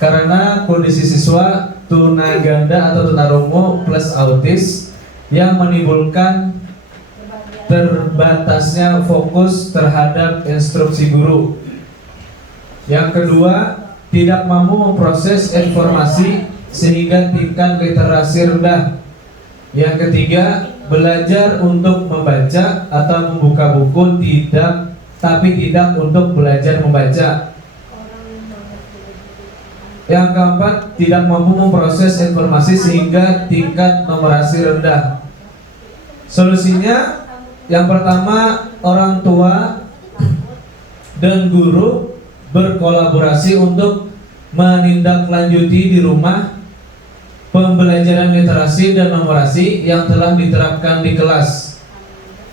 Karena kondisi siswa tunaganda atau tunarungu plus autis yang menimbulkan terbatasnya fokus terhadap instruksi guru. Yang kedua, tidak mampu memproses informasi sehingga tingkat literasi rendah. Yang ketiga, belajar untuk membaca atau membuka buku tapi tidak untuk belajar membaca. Yang keempat, tidak mampu memproses informasi sehingga tingkat numerasi rendah. Solusinya, yang pertama, orang tua dan guru berkolaborasi untuk menindaklanjuti di rumah pembelajaran literasi dan numerasi yang telah diterapkan di kelas.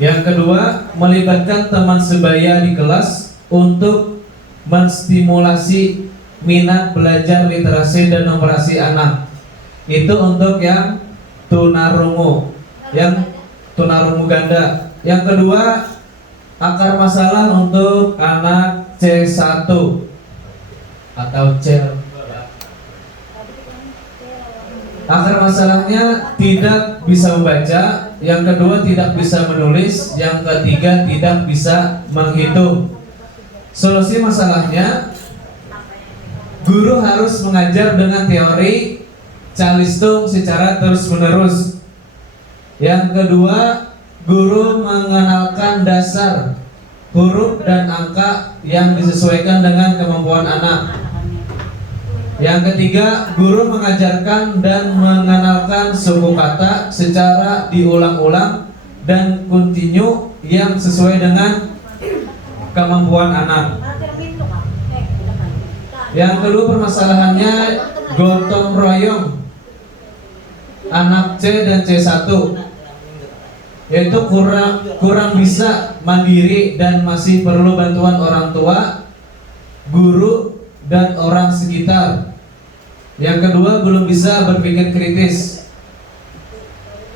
Yang kedua, melibatkan teman sebaya di kelas untuk menstimulasi minat belajar literasi dan numerasi anak. Itu untuk yang tunarungu, yang tunarungu ganda. Yang kedua, akar masalah untuk anak C1 atau C. Akar masalahnya tidak bisa membaca, yang kedua tidak bisa menulis, yang ketiga tidak bisa menghitung. Solusi masalahnya, guru harus mengajar dengan teori calistung secara terus-menerus. Yang kedua, guru mengenalkan dasar huruf dan angka yang disesuaikan dengan kemampuan anak. Yang ketiga, guru mengajarkan dan mengenalkan suku kata secara diulang-ulang dan kontinu yang sesuai dengan kemampuan anak. Yang kedua, permasalahannya gotong royong anak C dan C1, yaitu kurang bisa mandiri dan masih perlu bantuan orang tua, guru, dan orang sekitar. Yang kedua, belum bisa berpikir kritis.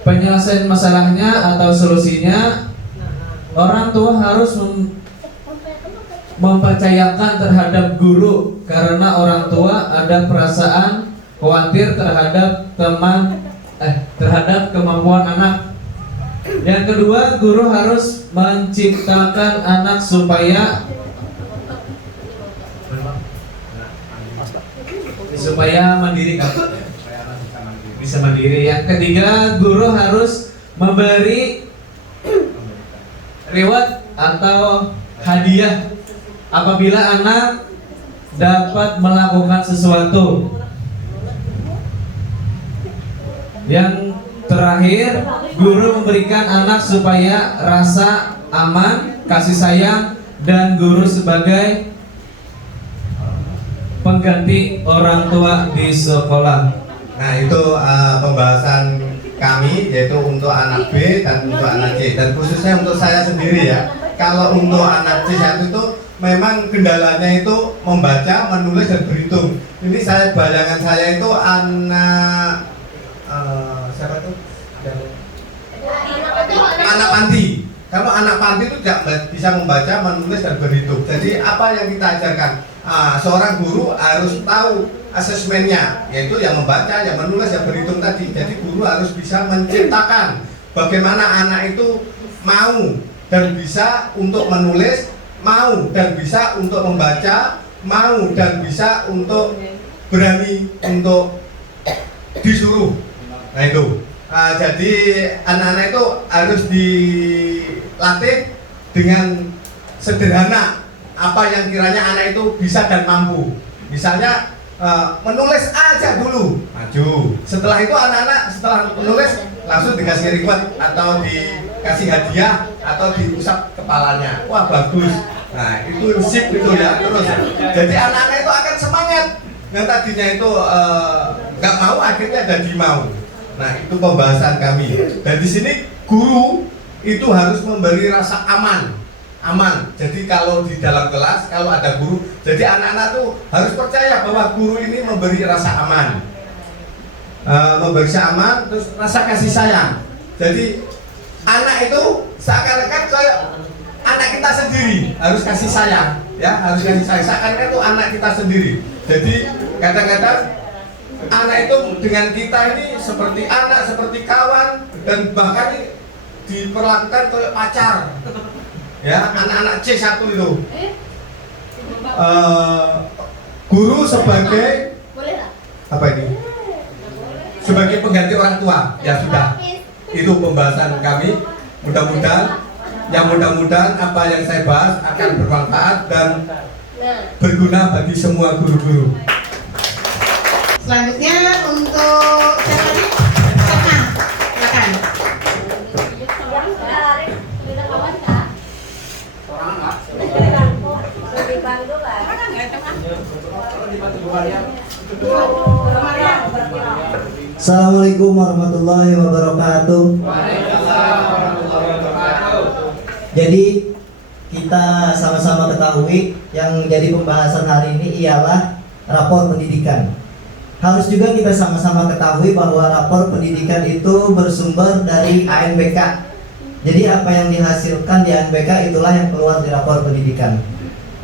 Penyelesaian masalahnya atau solusinya, orang tua harus mempercayakan terhadap guru, karena orang tua ada perasaan khawatir terhadap terhadap kemampuan anak. Yang kedua, guru harus menciptakan anak supaya mandiri, bisa mandiri. Yang ketiga, guru harus memberi reward atau hadiah apabila anak dapat melakukan sesuatu. Yang terakhir, guru memberikan anak supaya rasa aman, kasih sayang, dan guru sebagai pengganti orang tua di sekolah. Nah itu pembahasan kami, yaitu untuk anak B dan untuk anak C, dan khususnya untuk saya sendiri ya. Kalau untuk anak C1 itu memang kendalanya itu membaca, menulis, dan berhitung. Ini bayangan saya itu anak siapa tuh? Anak panti. Kalau anak panti itu tidak bisa membaca, menulis, dan berhitung. Jadi apa yang kita ajarkan? Seorang guru harus tahu asesmennya, yaitu yang membaca, yang menulis, yang berhitung tadi. Jadi guru harus bisa menciptakan bagaimana anak itu mau dan bisa untuk menulis, mau dan bisa untuk membaca, mau dan bisa untuk berani untuk disuruh. Nah itu. Jadi anak-anak itu harus dilatih dengan sederhana apa yang kiranya anak itu bisa dan mampu. Misalnya menulis aja dulu, maju. Setelah itu anak-anak setelah menulis langsung dikasih reward atau dikasih hadiah atau diusap kepalanya. Wah bagus. Nah itu sip itu ya terus. Jadi anak-anak itu akan semangat. Yang tadinya itu nggak mau akhirnya jadi mau. Nah itu pembahasan kami. Dan di sini guru itu harus memberi rasa aman. Jadi kalau di dalam kelas kalau ada guru, jadi anak-anak tuh harus percaya bahwa guru ini memberi rasa aman, memberi rasa aman, terus rasa kasih sayang. Jadi anak itu seakan-akan kayak anak kita sendiri, harus kasih sayang, ya harus kasih sayang. Seakan-akan itu anak kita sendiri. Jadi kadang-kadang anak itu dengan kita ini seperti anak, seperti kawan, dan bahkan diperlakukan kayak pacar. Ya, anak-anak C1 itu. Guru sebagai apa ini? Sebagai pengganti orang tua. Ya sudah. Itu pembahasan kami. Mudah-mudahan apa yang saya bahas akan bermanfaat dan berguna bagi semua guru-guru. Selanjutnya untuk siapa nih? Silakan. Assalamualaikum warahmatullahi wabarakatuh. Jadi kita sama-sama ketahui yang jadi pembahasan hari ini ialah rapor pendidikan. Harus juga kita sama-sama ketahui bahwa rapor pendidikan itu bersumber dari ANBK. Jadi apa yang dihasilkan di ANBK itulah yang keluar di rapor pendidikan.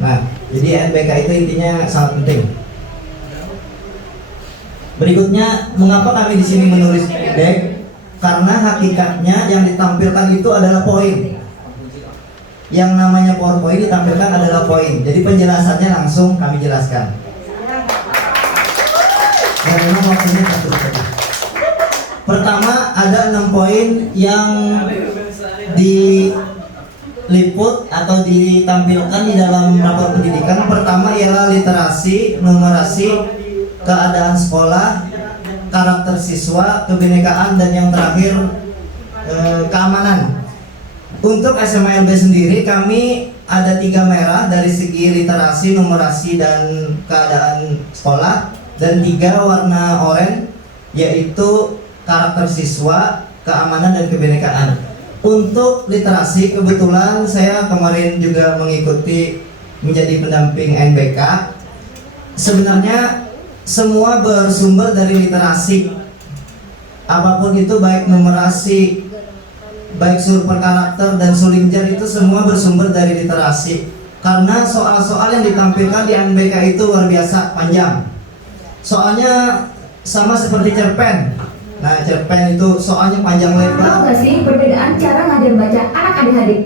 Nah, jadi ANBK itu intinya sangat penting. Berikutnya, mengapa kami di sini menulis deck? Karena hakikatnya yang ditampilkan itu adalah poin. Yang namanya PowerPoint ditampilkan adalah poin. Jadi penjelasannya langsung kami jelaskan. Yang memang waktunya tertutup. Pertama ada 6 poin yang diliput atau ditampilkan di dalam rapor pendidikan. Pertama ialah literasi, numerasi, keadaan sekolah, karakter siswa, kebinekaan, dan yang terakhir keamanan. Untuk SMA LB sendiri kami ada 3 merah dari segi literasi, numerasi, dan keadaan sekolah, dan 3 warna oranye yaitu karakter siswa, keamanan, dan kebinekaan. Untuk literasi kebetulan saya kemarin juga mengikuti menjadi pendamping NBK. Sebenarnya semua bersumber dari literasi. Apapun itu baik numerasi, baik survei karakter dan sulinjar itu semua bersumber dari literasi. Karena soal-soal yang ditampilkan di NBK itu luar biasa panjang. Soalnya sama seperti cerpen. Nah, cerpen itu soalnya panjang lebar. Tahu nggak sih perbedaan cara ngajar baca anak adik-adik?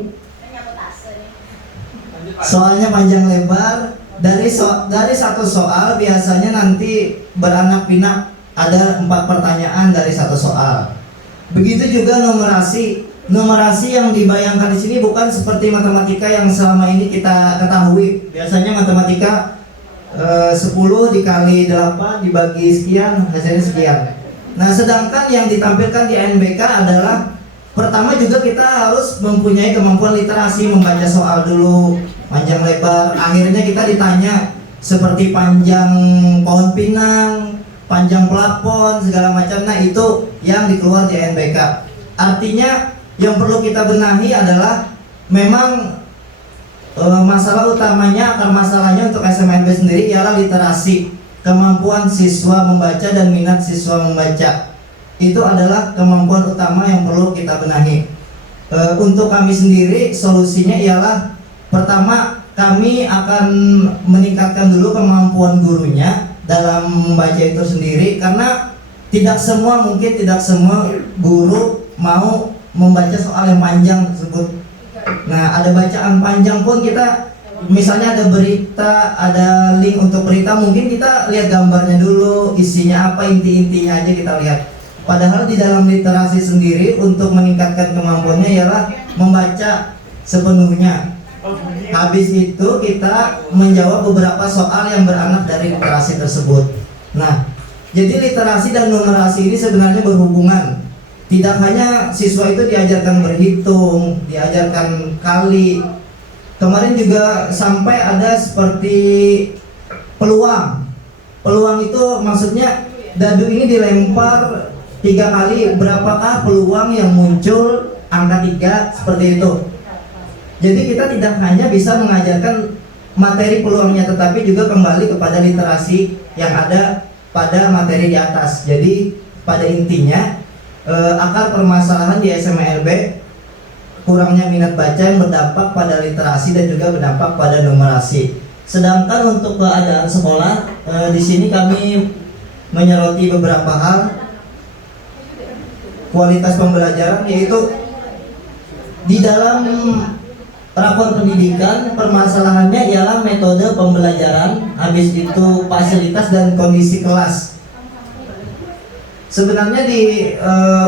Soalnya panjang lebar. Dari satu soal biasanya nanti beranak pinak ada 4 pertanyaan dari satu soal. Begitu juga numerasi. Numerasi yang dibayangkan di sini bukan seperti matematika yang selama ini kita ketahui. Biasanya matematika 10 dikali 8 dibagi sekian, hasilnya sekian. Nah, sedangkan yang ditampilkan di NBK adalah pertama juga kita harus mempunyai kemampuan literasi, membaca soal dulu panjang lebar. Akhirnya kita ditanya seperti panjang pohon pinang, panjang plafon, segala macam. Nah, itu yang dikeluar di NBK. Artinya yang perlu kita benahi adalah memang masalah utamanya, akar masalahnya untuk SMNB sendiri ialah literasi, kemampuan siswa membaca dan minat siswa membaca. Itu adalah kemampuan utama yang perlu kita benahi. Untuk kami sendiri solusinya ialah pertama kami akan meningkatkan dulu kemampuan gurunya dalam membaca itu sendiri, karena tidak semua guru mau membaca soal yang panjang tersebut. Nah, ada bacaan panjang pun kita, misalnya ada berita, ada link untuk berita, mungkin kita lihat gambarnya dulu, isinya apa, inti-intinya aja kita lihat. Padahal di dalam literasi sendiri untuk meningkatkan kemampuannya ialah membaca sepenuhnya. Habis itu kita menjawab beberapa soal yang beranak dari literasi tersebut. Nah, jadi literasi dan numerasi ini sebenarnya berhubungan. Tidak hanya siswa itu diajarkan berhitung, diajarkan kali. Kemarin juga sampai ada seperti peluang. Peluang itu maksudnya dadu ini dilempar 3 kali, berapakah peluang yang muncul angka 3 seperti itu. Jadi kita tidak hanya bisa mengajarkan materi peluangnya, tetapi juga kembali kepada literasi yang ada pada materi di atas. Jadi pada intinya akar permasalahan di SMLB kurangnya minat baca yang berdampak pada literasi dan juga berdampak pada numerasi. Sedangkan untuk keadaan sekolah di sini kami menyoroti beberapa hal kualitas pembelajaran, yaitu di dalam rapor pendidikan permasalahannya ialah metode pembelajaran, habis itu fasilitas dan kondisi kelas. Sebenarnya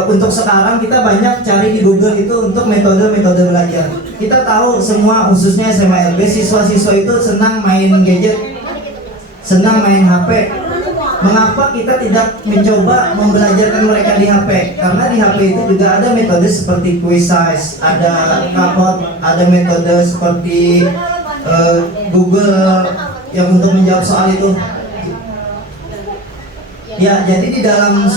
untuk sekarang kita banyak cari di Google itu untuk metode-metode belajar. Kita tahu semua, khususnya SMA LB, siswa-siswa itu senang main gadget, senang main HP. Mengapa kita tidak mencoba membelajarkan mereka di HP? Karena di HP itu juga ada metode seperti Quizizz, ada Kahoot, ada metode seperti Google yang untuk menjawab soal itu. Ya, jadi di dalam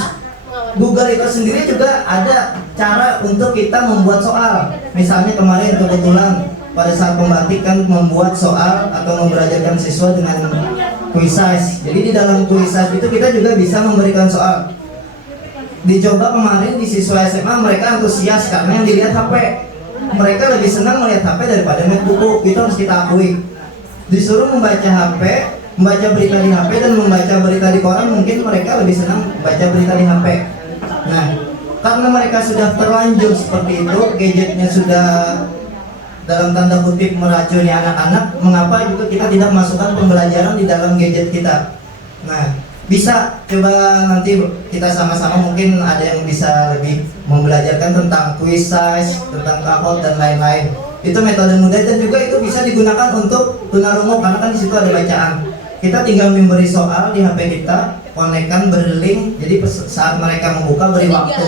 Google itu sendiri juga ada cara untuk kita membuat soal. Misalnya kemarin kebetulan pada saat pembatik kan membuat soal atau membelajarkan siswa dengan Quizizz. Jadi di dalam Quizizz itu kita juga bisa memberikan soal. Dicoba kemarin di siswa SMA, mereka antusias karena yang dilihat HP. Mereka lebih senang melihat HP daripada melihat buku. Itu harus kita akui. Disuruh membaca HP, membaca berita di HP dan membaca berita di koran, mungkin mereka lebih senang baca berita di HP. Nah, karena mereka sudah terlanjur seperti itu, gadgetnya sudah dalam tanda kutip meracuni anak-anak, mengapa juga kita tidak masukkan pembelajaran di dalam gadget kita. Nah, bisa coba nanti kita sama-sama, mungkin ada yang bisa lebih membelajarkan tentang Quizizz, tentang Kahoot dan lain-lain. Itu metode mudah dan juga itu bisa digunakan untuk tunarungu karena kan di situ ada bacaan. Kita tinggal memberi soal di HP kita, konekkan, beri link, jadi saat mereka membuka beri waktu.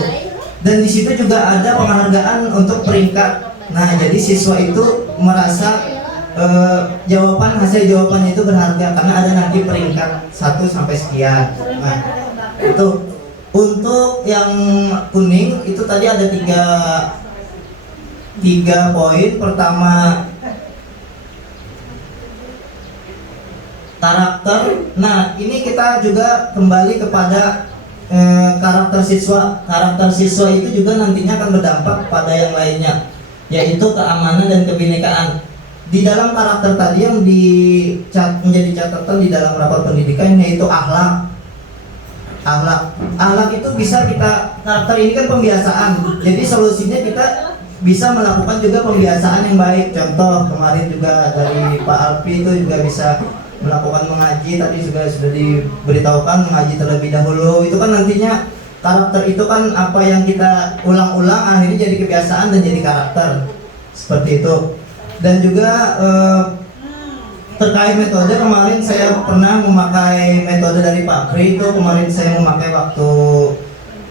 Dan di situ juga ada penghargaan untuk peringkat. Nah, jadi siswa itu merasa hasil jawabannya itu berharga karena ada nanti peringkat 1 sampai sekian. Nah, itu untuk yang kuning itu tadi ada tiga poin. Pertama, karakter. Nah, ini kita juga kembali kepada karakter siswa. Karakter siswa itu juga nantinya akan berdampak pada yang lainnya, yaitu keamanan dan kebinekaan. Di dalam karakter tadi yang menjadi catatan di dalam rapor pendidikan yaitu akhlak. Akhlak itu bisa karakter ini kan pembiasaan. Jadi solusinya kita bisa melakukan juga pembiasaan yang baik. Contoh kemarin juga dari Pak Alpi itu juga bisa melakukan mengaji, tadi juga sudah diberitahukan mengaji terlebih dahulu. Itu kan nantinya karakter itu kan apa yang kita ulang-ulang akhirnya jadi kebiasaan dan jadi karakter seperti itu. Dan juga terkait metode, kemarin saya pernah memakai metode dari Pak Pri. Itu kemarin saya memakai waktu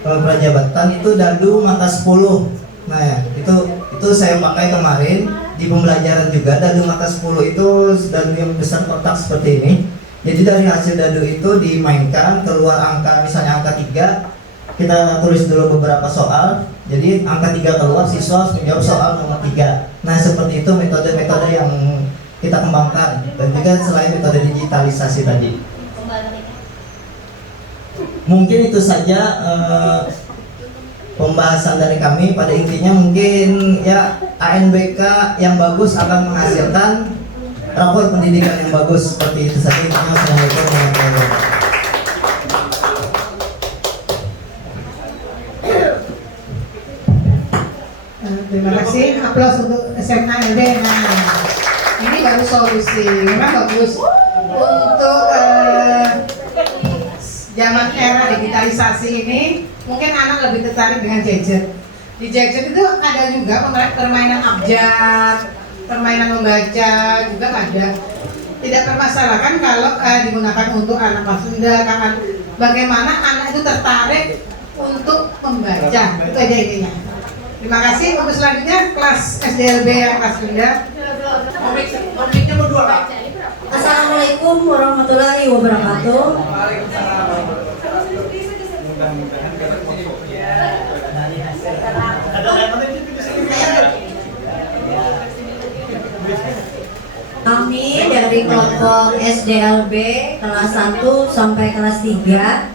prajabatan itu dadu mata 10. Nah ya, itu saya pakai kemarin di pembelajaran juga. Dadu mata 10 itu dadu yang besar kotak seperti ini. Jadi dari hasil dadu itu dimainkan, keluar angka, misalnya angka 3, kita tulis dulu beberapa soal. Jadi angka 3 keluar, siswa harus menjawab soal nomor 3. Nah seperti itu metode-metode yang kita kembangkan. Dan juga selain metode digitalisasi tadi. Mungkin itu saja pembahasan dari kami. Pada intinya mungkin ya ANBK yang bagus akan menghasilkan rapor pendidikan yang bagus. Seperti itu saja. Assalamualaikum warahmatullahi wabarakatuh. Terima kasih. Aplaus untuk SMA LD. Nah, ini baru solusi. Memang bagus untuk zaman era digitalisasi ini. Mungkin anak lebih tertarik dengan gadget. Di gadget itu ada juga permainan abjad, permainan membaca juga ada. Tidak permasalahkan kalau digunakan untuk anak kelas rendah. Bagaimana anak itu tertarik untuk membaca, itu aja intinya. Terima kasih. Untuk selanjutnya kelas SDLB yang kelas rendah. Komiknya berdua, Kak. Assalamualaikum warahmatullahi wabarakatuh. Kami dari kelompok SDLB kelas 1 sampai kelas 3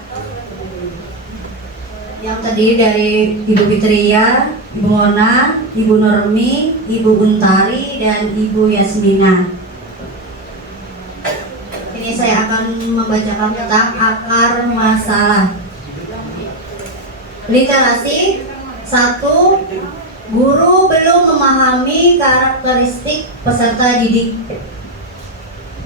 yang terdiri dari Ibu Fitria, Ibu Mona, Ibu Nurmi, Ibu Untari, dan Ibu Yasmina. Ini saya akan membacakan tentang akar masalah. Literasi 1. Guru belum memahami karakteristik peserta didik.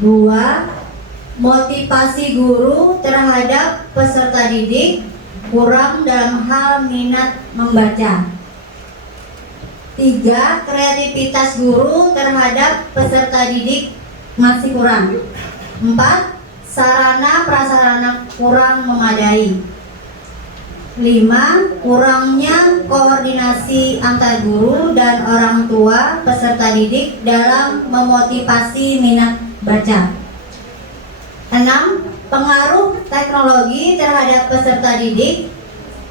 2. Motivasi guru terhadap peserta didik kurang dalam hal minat membaca. 3. Kreativitas guru terhadap peserta didik masih kurang. 4. Sarana prasarana kurang memadai. 5. Kurangnya koordinasi antar guru dan orang tua peserta didik dalam memotivasi minat baca. 6. Pengaruh teknologi terhadap peserta didik,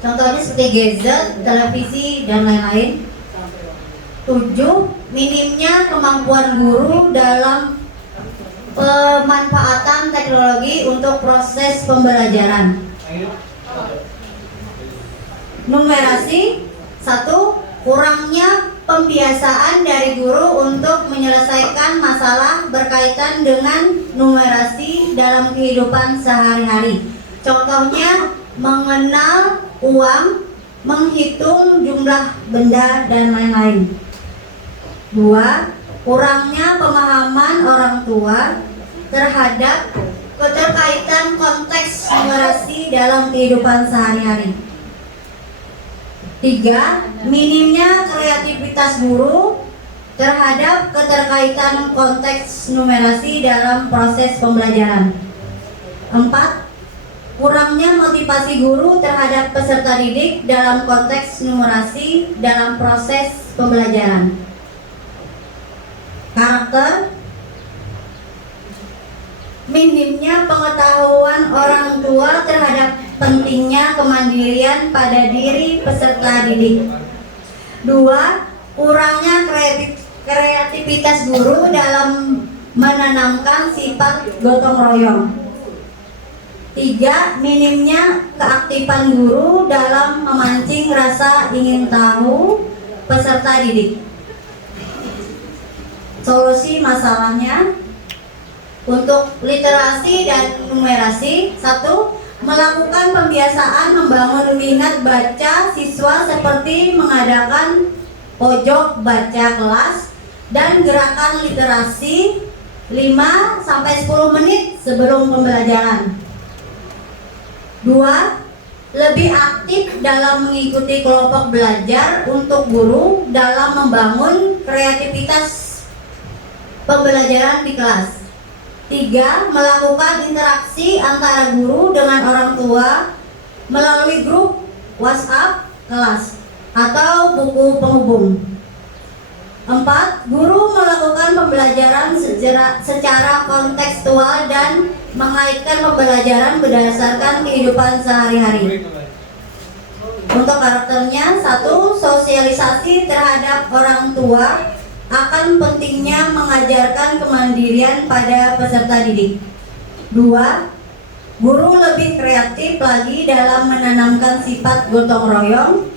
contohnya seperti gadget, televisi, dan lain-lain. 7. Minimnya kemampuan guru dalam pemanfaatan teknologi untuk proses pembelajaran. Numerasi 1. Kurangnya pembiasaan dari guru untuk menyelesaikan masalah berkaitan dengan numerasi dalam kehidupan sehari-hari. Contohnya mengenal uang, menghitung jumlah benda, dan lain-lain. 2. Kurangnya pemahaman orang tua terhadap keterkaitan konteks numerasi dalam kehidupan sehari-hari. 3. Minimnya kreativitas guru terhadap keterkaitan konteks numerasi dalam proses pembelajaran. 4. Kurangnya motivasi guru terhadap peserta didik dalam konteks numerasi dalam proses pembelajaran. Karakter: minimnya pengetahuan orang tua terhadap pentingnya kemandirian pada diri peserta didik. 2. Kurangnya kreativitas guru dalam menanamkan sifat gotong royong. 3. Minimnya keaktifan guru dalam memancing rasa ingin tahu peserta didik. Solusi masalahnya: untuk literasi dan numerasi, 1. Melakukan pembiasaan membangun minat baca siswa seperti mengadakan pojok baca kelas dan gerakan literasi 5-10 menit sebelum pembelajaran. 2. Lebih aktif dalam mengikuti kelompok belajar untuk guru dalam membangun kreativitas pembelajaran di kelas. 3. Melakukan interaksi antara guru dengan orang tua melalui grup WhatsApp kelas atau buku penghubung. 4. Guru melakukan pembelajaran secara kontekstual dan mengaitkan pembelajaran berdasarkan kehidupan sehari-hari. Untuk karakternya: 1. Sosialisasi terhadap orang tua akan pentingnya mengajarkan kemandirian pada peserta didik. 2. Guru lebih kreatif lagi dalam menanamkan sifat gotong royong,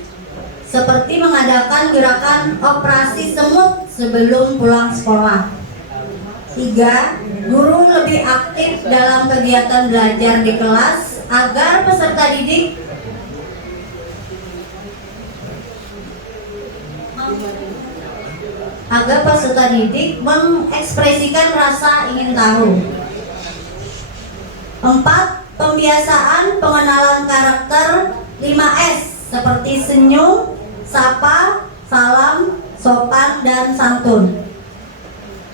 seperti mengadakan gerakan operasi semut sebelum pulang sekolah. 3. Guru lebih aktif dalam kegiatan belajar di kelas agar peserta didik agar peserta didik mengekspresikan rasa ingin tahu. 4. Pembiasaan pengenalan karakter 5S seperti senyum, sapa, salam, sopan, dan santun.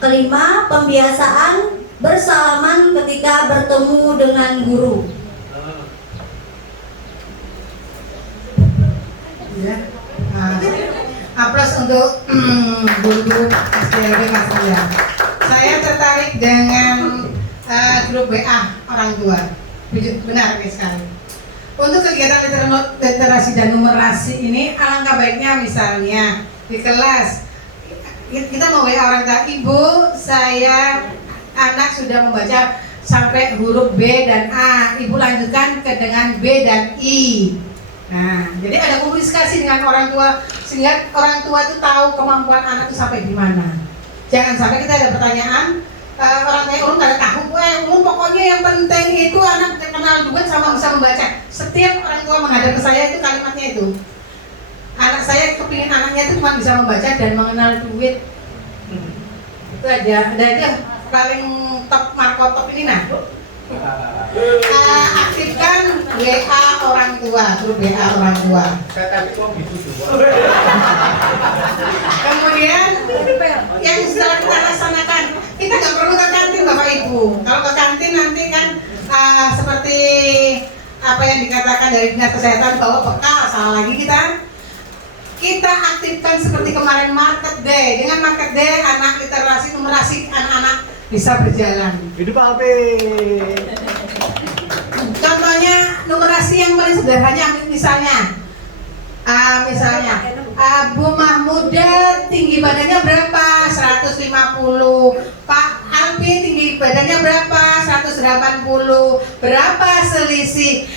Kelima, pembiasaan bersalaman ketika bertemu dengan guru. Ya. Aplaus untuk guru-guru SDLB Mas Ria. Saya tertarik dengan grup WA orang tua. Benar sekali. Untuk kegiatan literasi dan numerasi ini alangkah baiknya misalnya di kelas kita mau WA orang tua, ibu saya anak sudah membaca sampai huruf B dan A, ibu lanjutkan ke dengan B dan I. Nah, jadi ada komunikasi dengan orang tua sehingga orang tua itu tahu kemampuan anak itu sampai di mana. Jangan sampai kita ada pertanyaan orang tua urung nggak tahu, pokoknya yang penting itu anak kenal duit sama bisa membaca. Setiap orang tua menghadap ke saya itu kalimatnya itu. Anak saya kepingin anaknya itu cuma bisa membaca dan mengenal duit. Itu aja. Ada aja paling top markotop ini nah. Aktifkan WA orang tua, grup WA orang tua. Kemudian yang setelah kita laksanakan, kita nggak perlu ke kantin Bapak Ibu. Kalau ke kantin nanti kan seperti apa yang dikatakan dari Dinas Kesehatan bahwa bekal, salah lagi kita aktifkan seperti kemarin Market Day. Dengan Market Day, anak literasi numerasi anak-anak bisa berjalan. Hidup Alpe. Contohnya numerasi yang paling sederhana misalnya Bu Mahmuda tinggi badannya berapa? 150. Pak Alpi tinggi badannya berapa? 180. Berapa selisih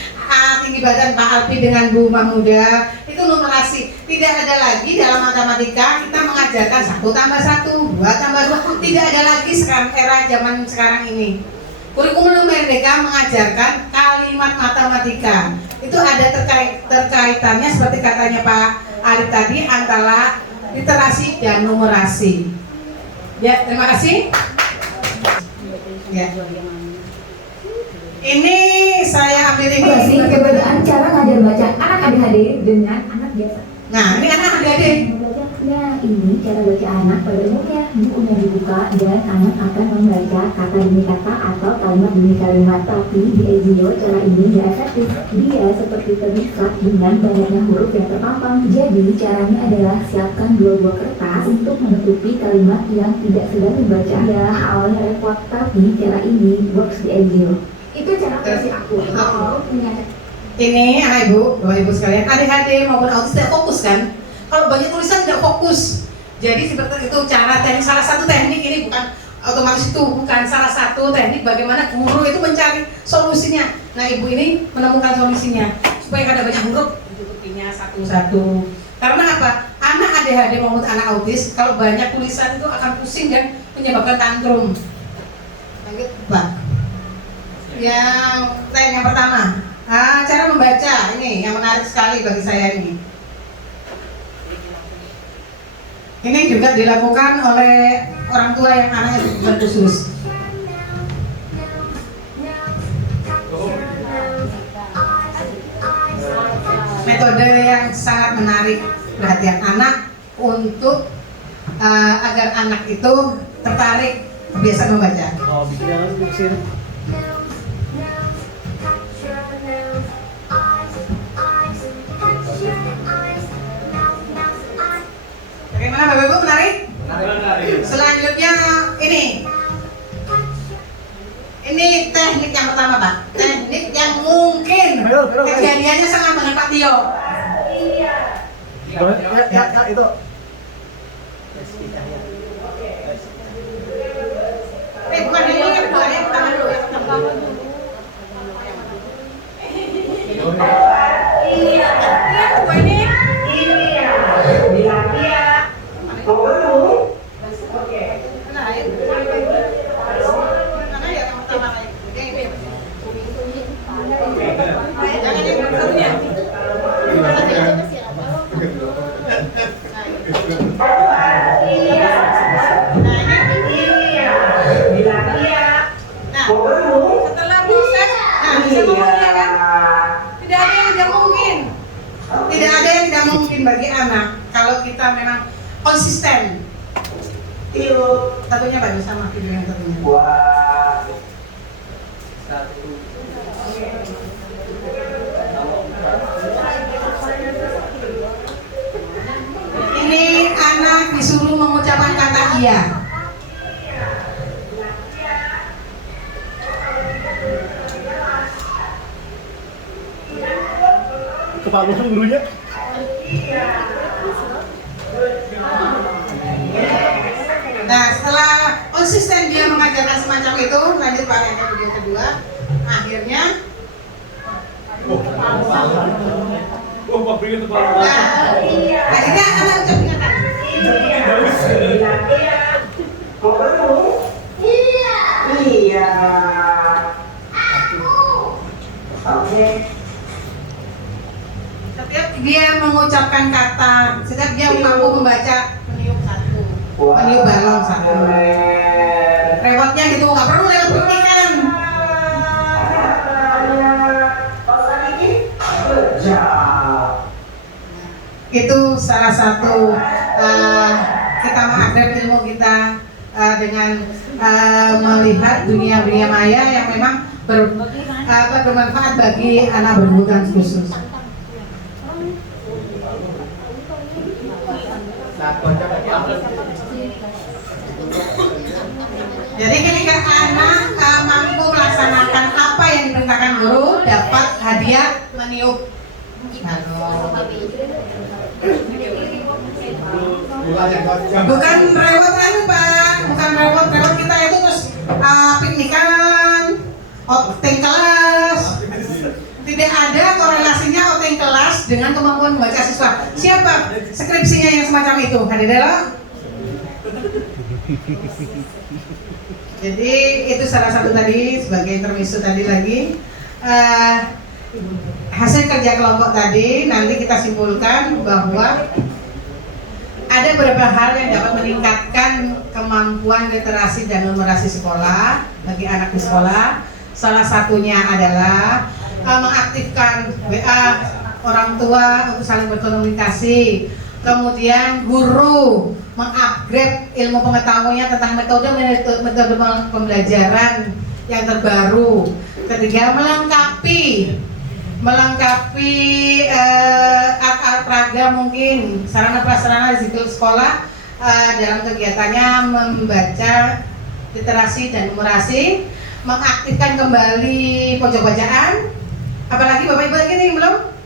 tinggi badan Pak Alpi dengan Bu Mahmuda? Itu numerasi. Tidak ada lagi dalam matematika kita mengajarkan 1 tambah 1, 2 tambah 2. Tidak ada lagi sekarang era zaman sekarang ini. Kurikulum Merdeka mengajarkan kalimat matematika. Itu ada terkaitannya seperti katanya Pak Arif tadi antara literasi dan numerasi. Ya, terima kasih. Ya. Ini saya ambil ini. Kasih keberadaan cara ngajar baca anak ADHD dengan anak biasa. Nah, ini anak ADHD. Nah, ini cara baca anak pada umumnya. Bukunya dibuka dan anak akan membaca kata demi kata atau kalimat demi kalimat. Tapi di Ezio cara ini tidak efektif. Dia seperti terikat dengan banyaknya huruf yang terpampang. Jadi caranya adalah siapkan 2 buah kertas untuk menutupi kalimat yang tidak sedang dibaca. Ya, awalnya repot, tapi cara ini works di Ezio. Itu cara versi aku. Ini anak ibu, bapak ibu sekalian, ADHD maupun autis tidak fokus kan? Kalau banyak tulisan tidak fokus. Jadi seperti itu cara teknik, salah satu teknik ini bukan otomatis itu, bukan salah satu teknik bagaimana guru itu mencari solusinya. Nah ibu ini menemukan solusinya supaya kada banyak huruf ditutupinya satu-satu. Karena apa? Anak ADHD maupun anak autis kalau banyak tulisan itu akan pusing dan menyebabkan tantrum. Lanjut Pak. Yang pertama, cara membaca ini yang menarik sekali bagi saya ini. Ini juga dilakukan oleh orang tua yang anaknya berkebutuhan khusus. Metode yang sangat menarik perhatian anak untuk agar anak itu tertarik kebiasaan membaca. Oh, bikin. Bagaimana Bapak Ibu, menarik? Menarik. Selanjutnya ini teknik yang pertama Pak. Teknik yang mungkin kejadiannya sama dengan Pak Tio. Ya, itu. Bukan ini yang kedua, yang pertama dulu. Yang pertama dulu. Iya, ini. Jangan yang satunya. bagi anak kalau kita memang konsisten. Satunya bagus sama video yang satunya. Wah. Ini anak disuruh mengucapkan kata iya. Kepala gurunya. Nah, setelah konsisten dia mengajarkan semacam itu, lanjut pada yang video kedua. Akhirnya akhirnya anak ucapnya kan. Iya. Oke. Setiap dia mengucapkan kata, setiap dia mampu membaca meniup satu, meniup balong satu. Rewotnya gitu, nggak perlu lewat pendidikan. Itu salah satu kita mengupgrade ilmu kita dengan melihat dunia maya yang memang bermanfaat bagi anak berkebutuhan khusus. Jadi ketika anak mampu melaksanakan apa yang diperintahkan guru, dapat hadiah meniup. Bukan rewot kan Pak, bukan rewot kita itu terus piknikan, outing kelas. Tidak ada korelasinya outing kelas dengan kemampuan membaca siswa. Siapa skripsinya yang semacam itu? Hadir. Jadi itu salah satu tadi sebagai intermezzo tadi lagi. Hasil kerja kelompok tadi nanti kita simpulkan bahwa ada beberapa hal yang dapat meningkatkan kemampuan literasi dan numerasi sekolah bagi anak di sekolah. Salah satunya adalah mengaktifkan WA orang tua untuk saling berkomunikasi. Kemudian guru mengupgrade ilmu pengetahuannya tentang metode pembelajaran yang terbaru. Ketiga, melengkapi alat peraga mungkin sarana prasarana di sekolah dalam kegiatannya membaca literasi dan numerasi, mengaktifkan kembali pojok bacaan. Apalagi Bapak Ibu lagi nih belum?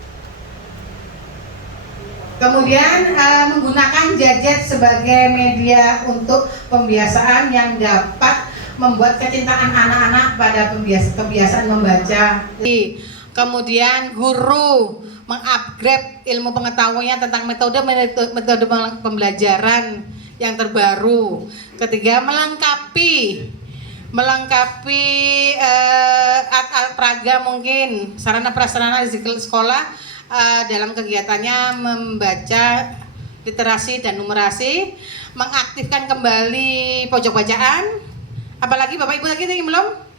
Kemudian menggunakan gadget sebagai media untuk pembiasaan yang dapat membuat kecintaan anak-anak pada kebiasaan membaca. Kemudian guru mengupgrade ilmu pengetahuannya tentang metode pembelajaran yang terbaru. Ketiga, melengkapi alat peraga mungkin sarana prasarana di sekolah dalam kegiatannya membaca literasi dan numerasi, mengaktifkan kembali pojok bacaan. Apalagi Bapak Ibu lagi nih belum?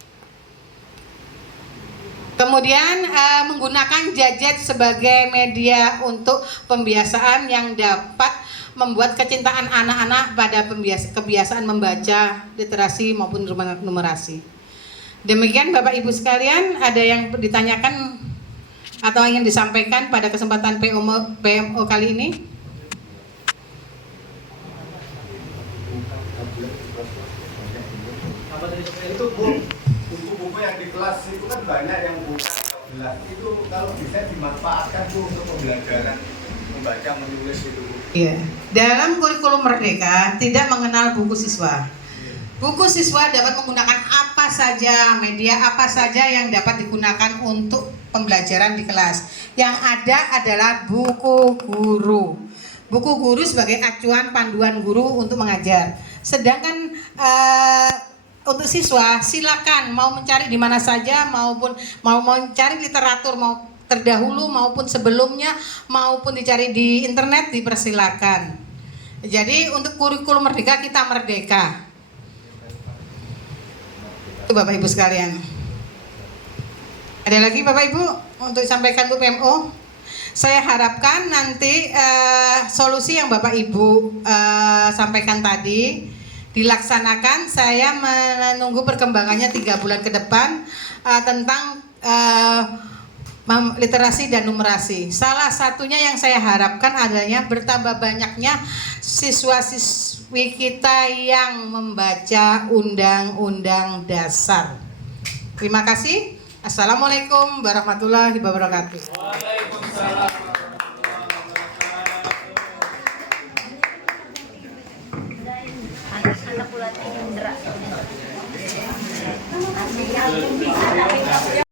Kemudian menggunakan gadget sebagai media untuk pembiasaan yang dapat membuat kecintaan anak-anak pada kebiasaan membaca literasi maupun numerasi. Demikian Bapak Ibu sekalian, ada yang ditanyakan atau ingin disampaikan pada kesempatan PMO kali ini? Itu buku-buku yang di kelas itu kan banyak yang bukan jelas. Itu kalau bisa dimanfaatkan tuh untuk pembelajaran membaca menulis itu. Iya. Dalam kurikulum Merdeka tidak mengenal buku siswa. Buku siswa dapat menggunakan apa saja, media apa saja yang dapat digunakan untuk pembelajaran di kelas. Yang ada adalah buku guru. Buku guru sebagai acuan panduan guru untuk mengajar. Sedangkan untuk siswa silakan mau mencari di mana saja, maupun mau mencari literatur mau terdahulu maupun sebelumnya maupun dicari di internet dipersilakan. Jadi untuk kurikulum Merdeka kita merdeka. Itu Bapak Ibu sekalian. Ada lagi Bapak Ibu untuk disampaikan untuk PMO? Saya harapkan nanti solusi yang Bapak Ibu sampaikan tadi dilaksanakan. Saya menunggu perkembangannya 3 bulan ke depan tentang literasi dan numerasi. Salah satunya yang saya harapkan adanya bertambah banyaknya siswa-siswi kita yang membaca Undang-Undang Dasar. Terima kasih. Assalamualaikum warahmatullahi wabarakatuh. Anak-anak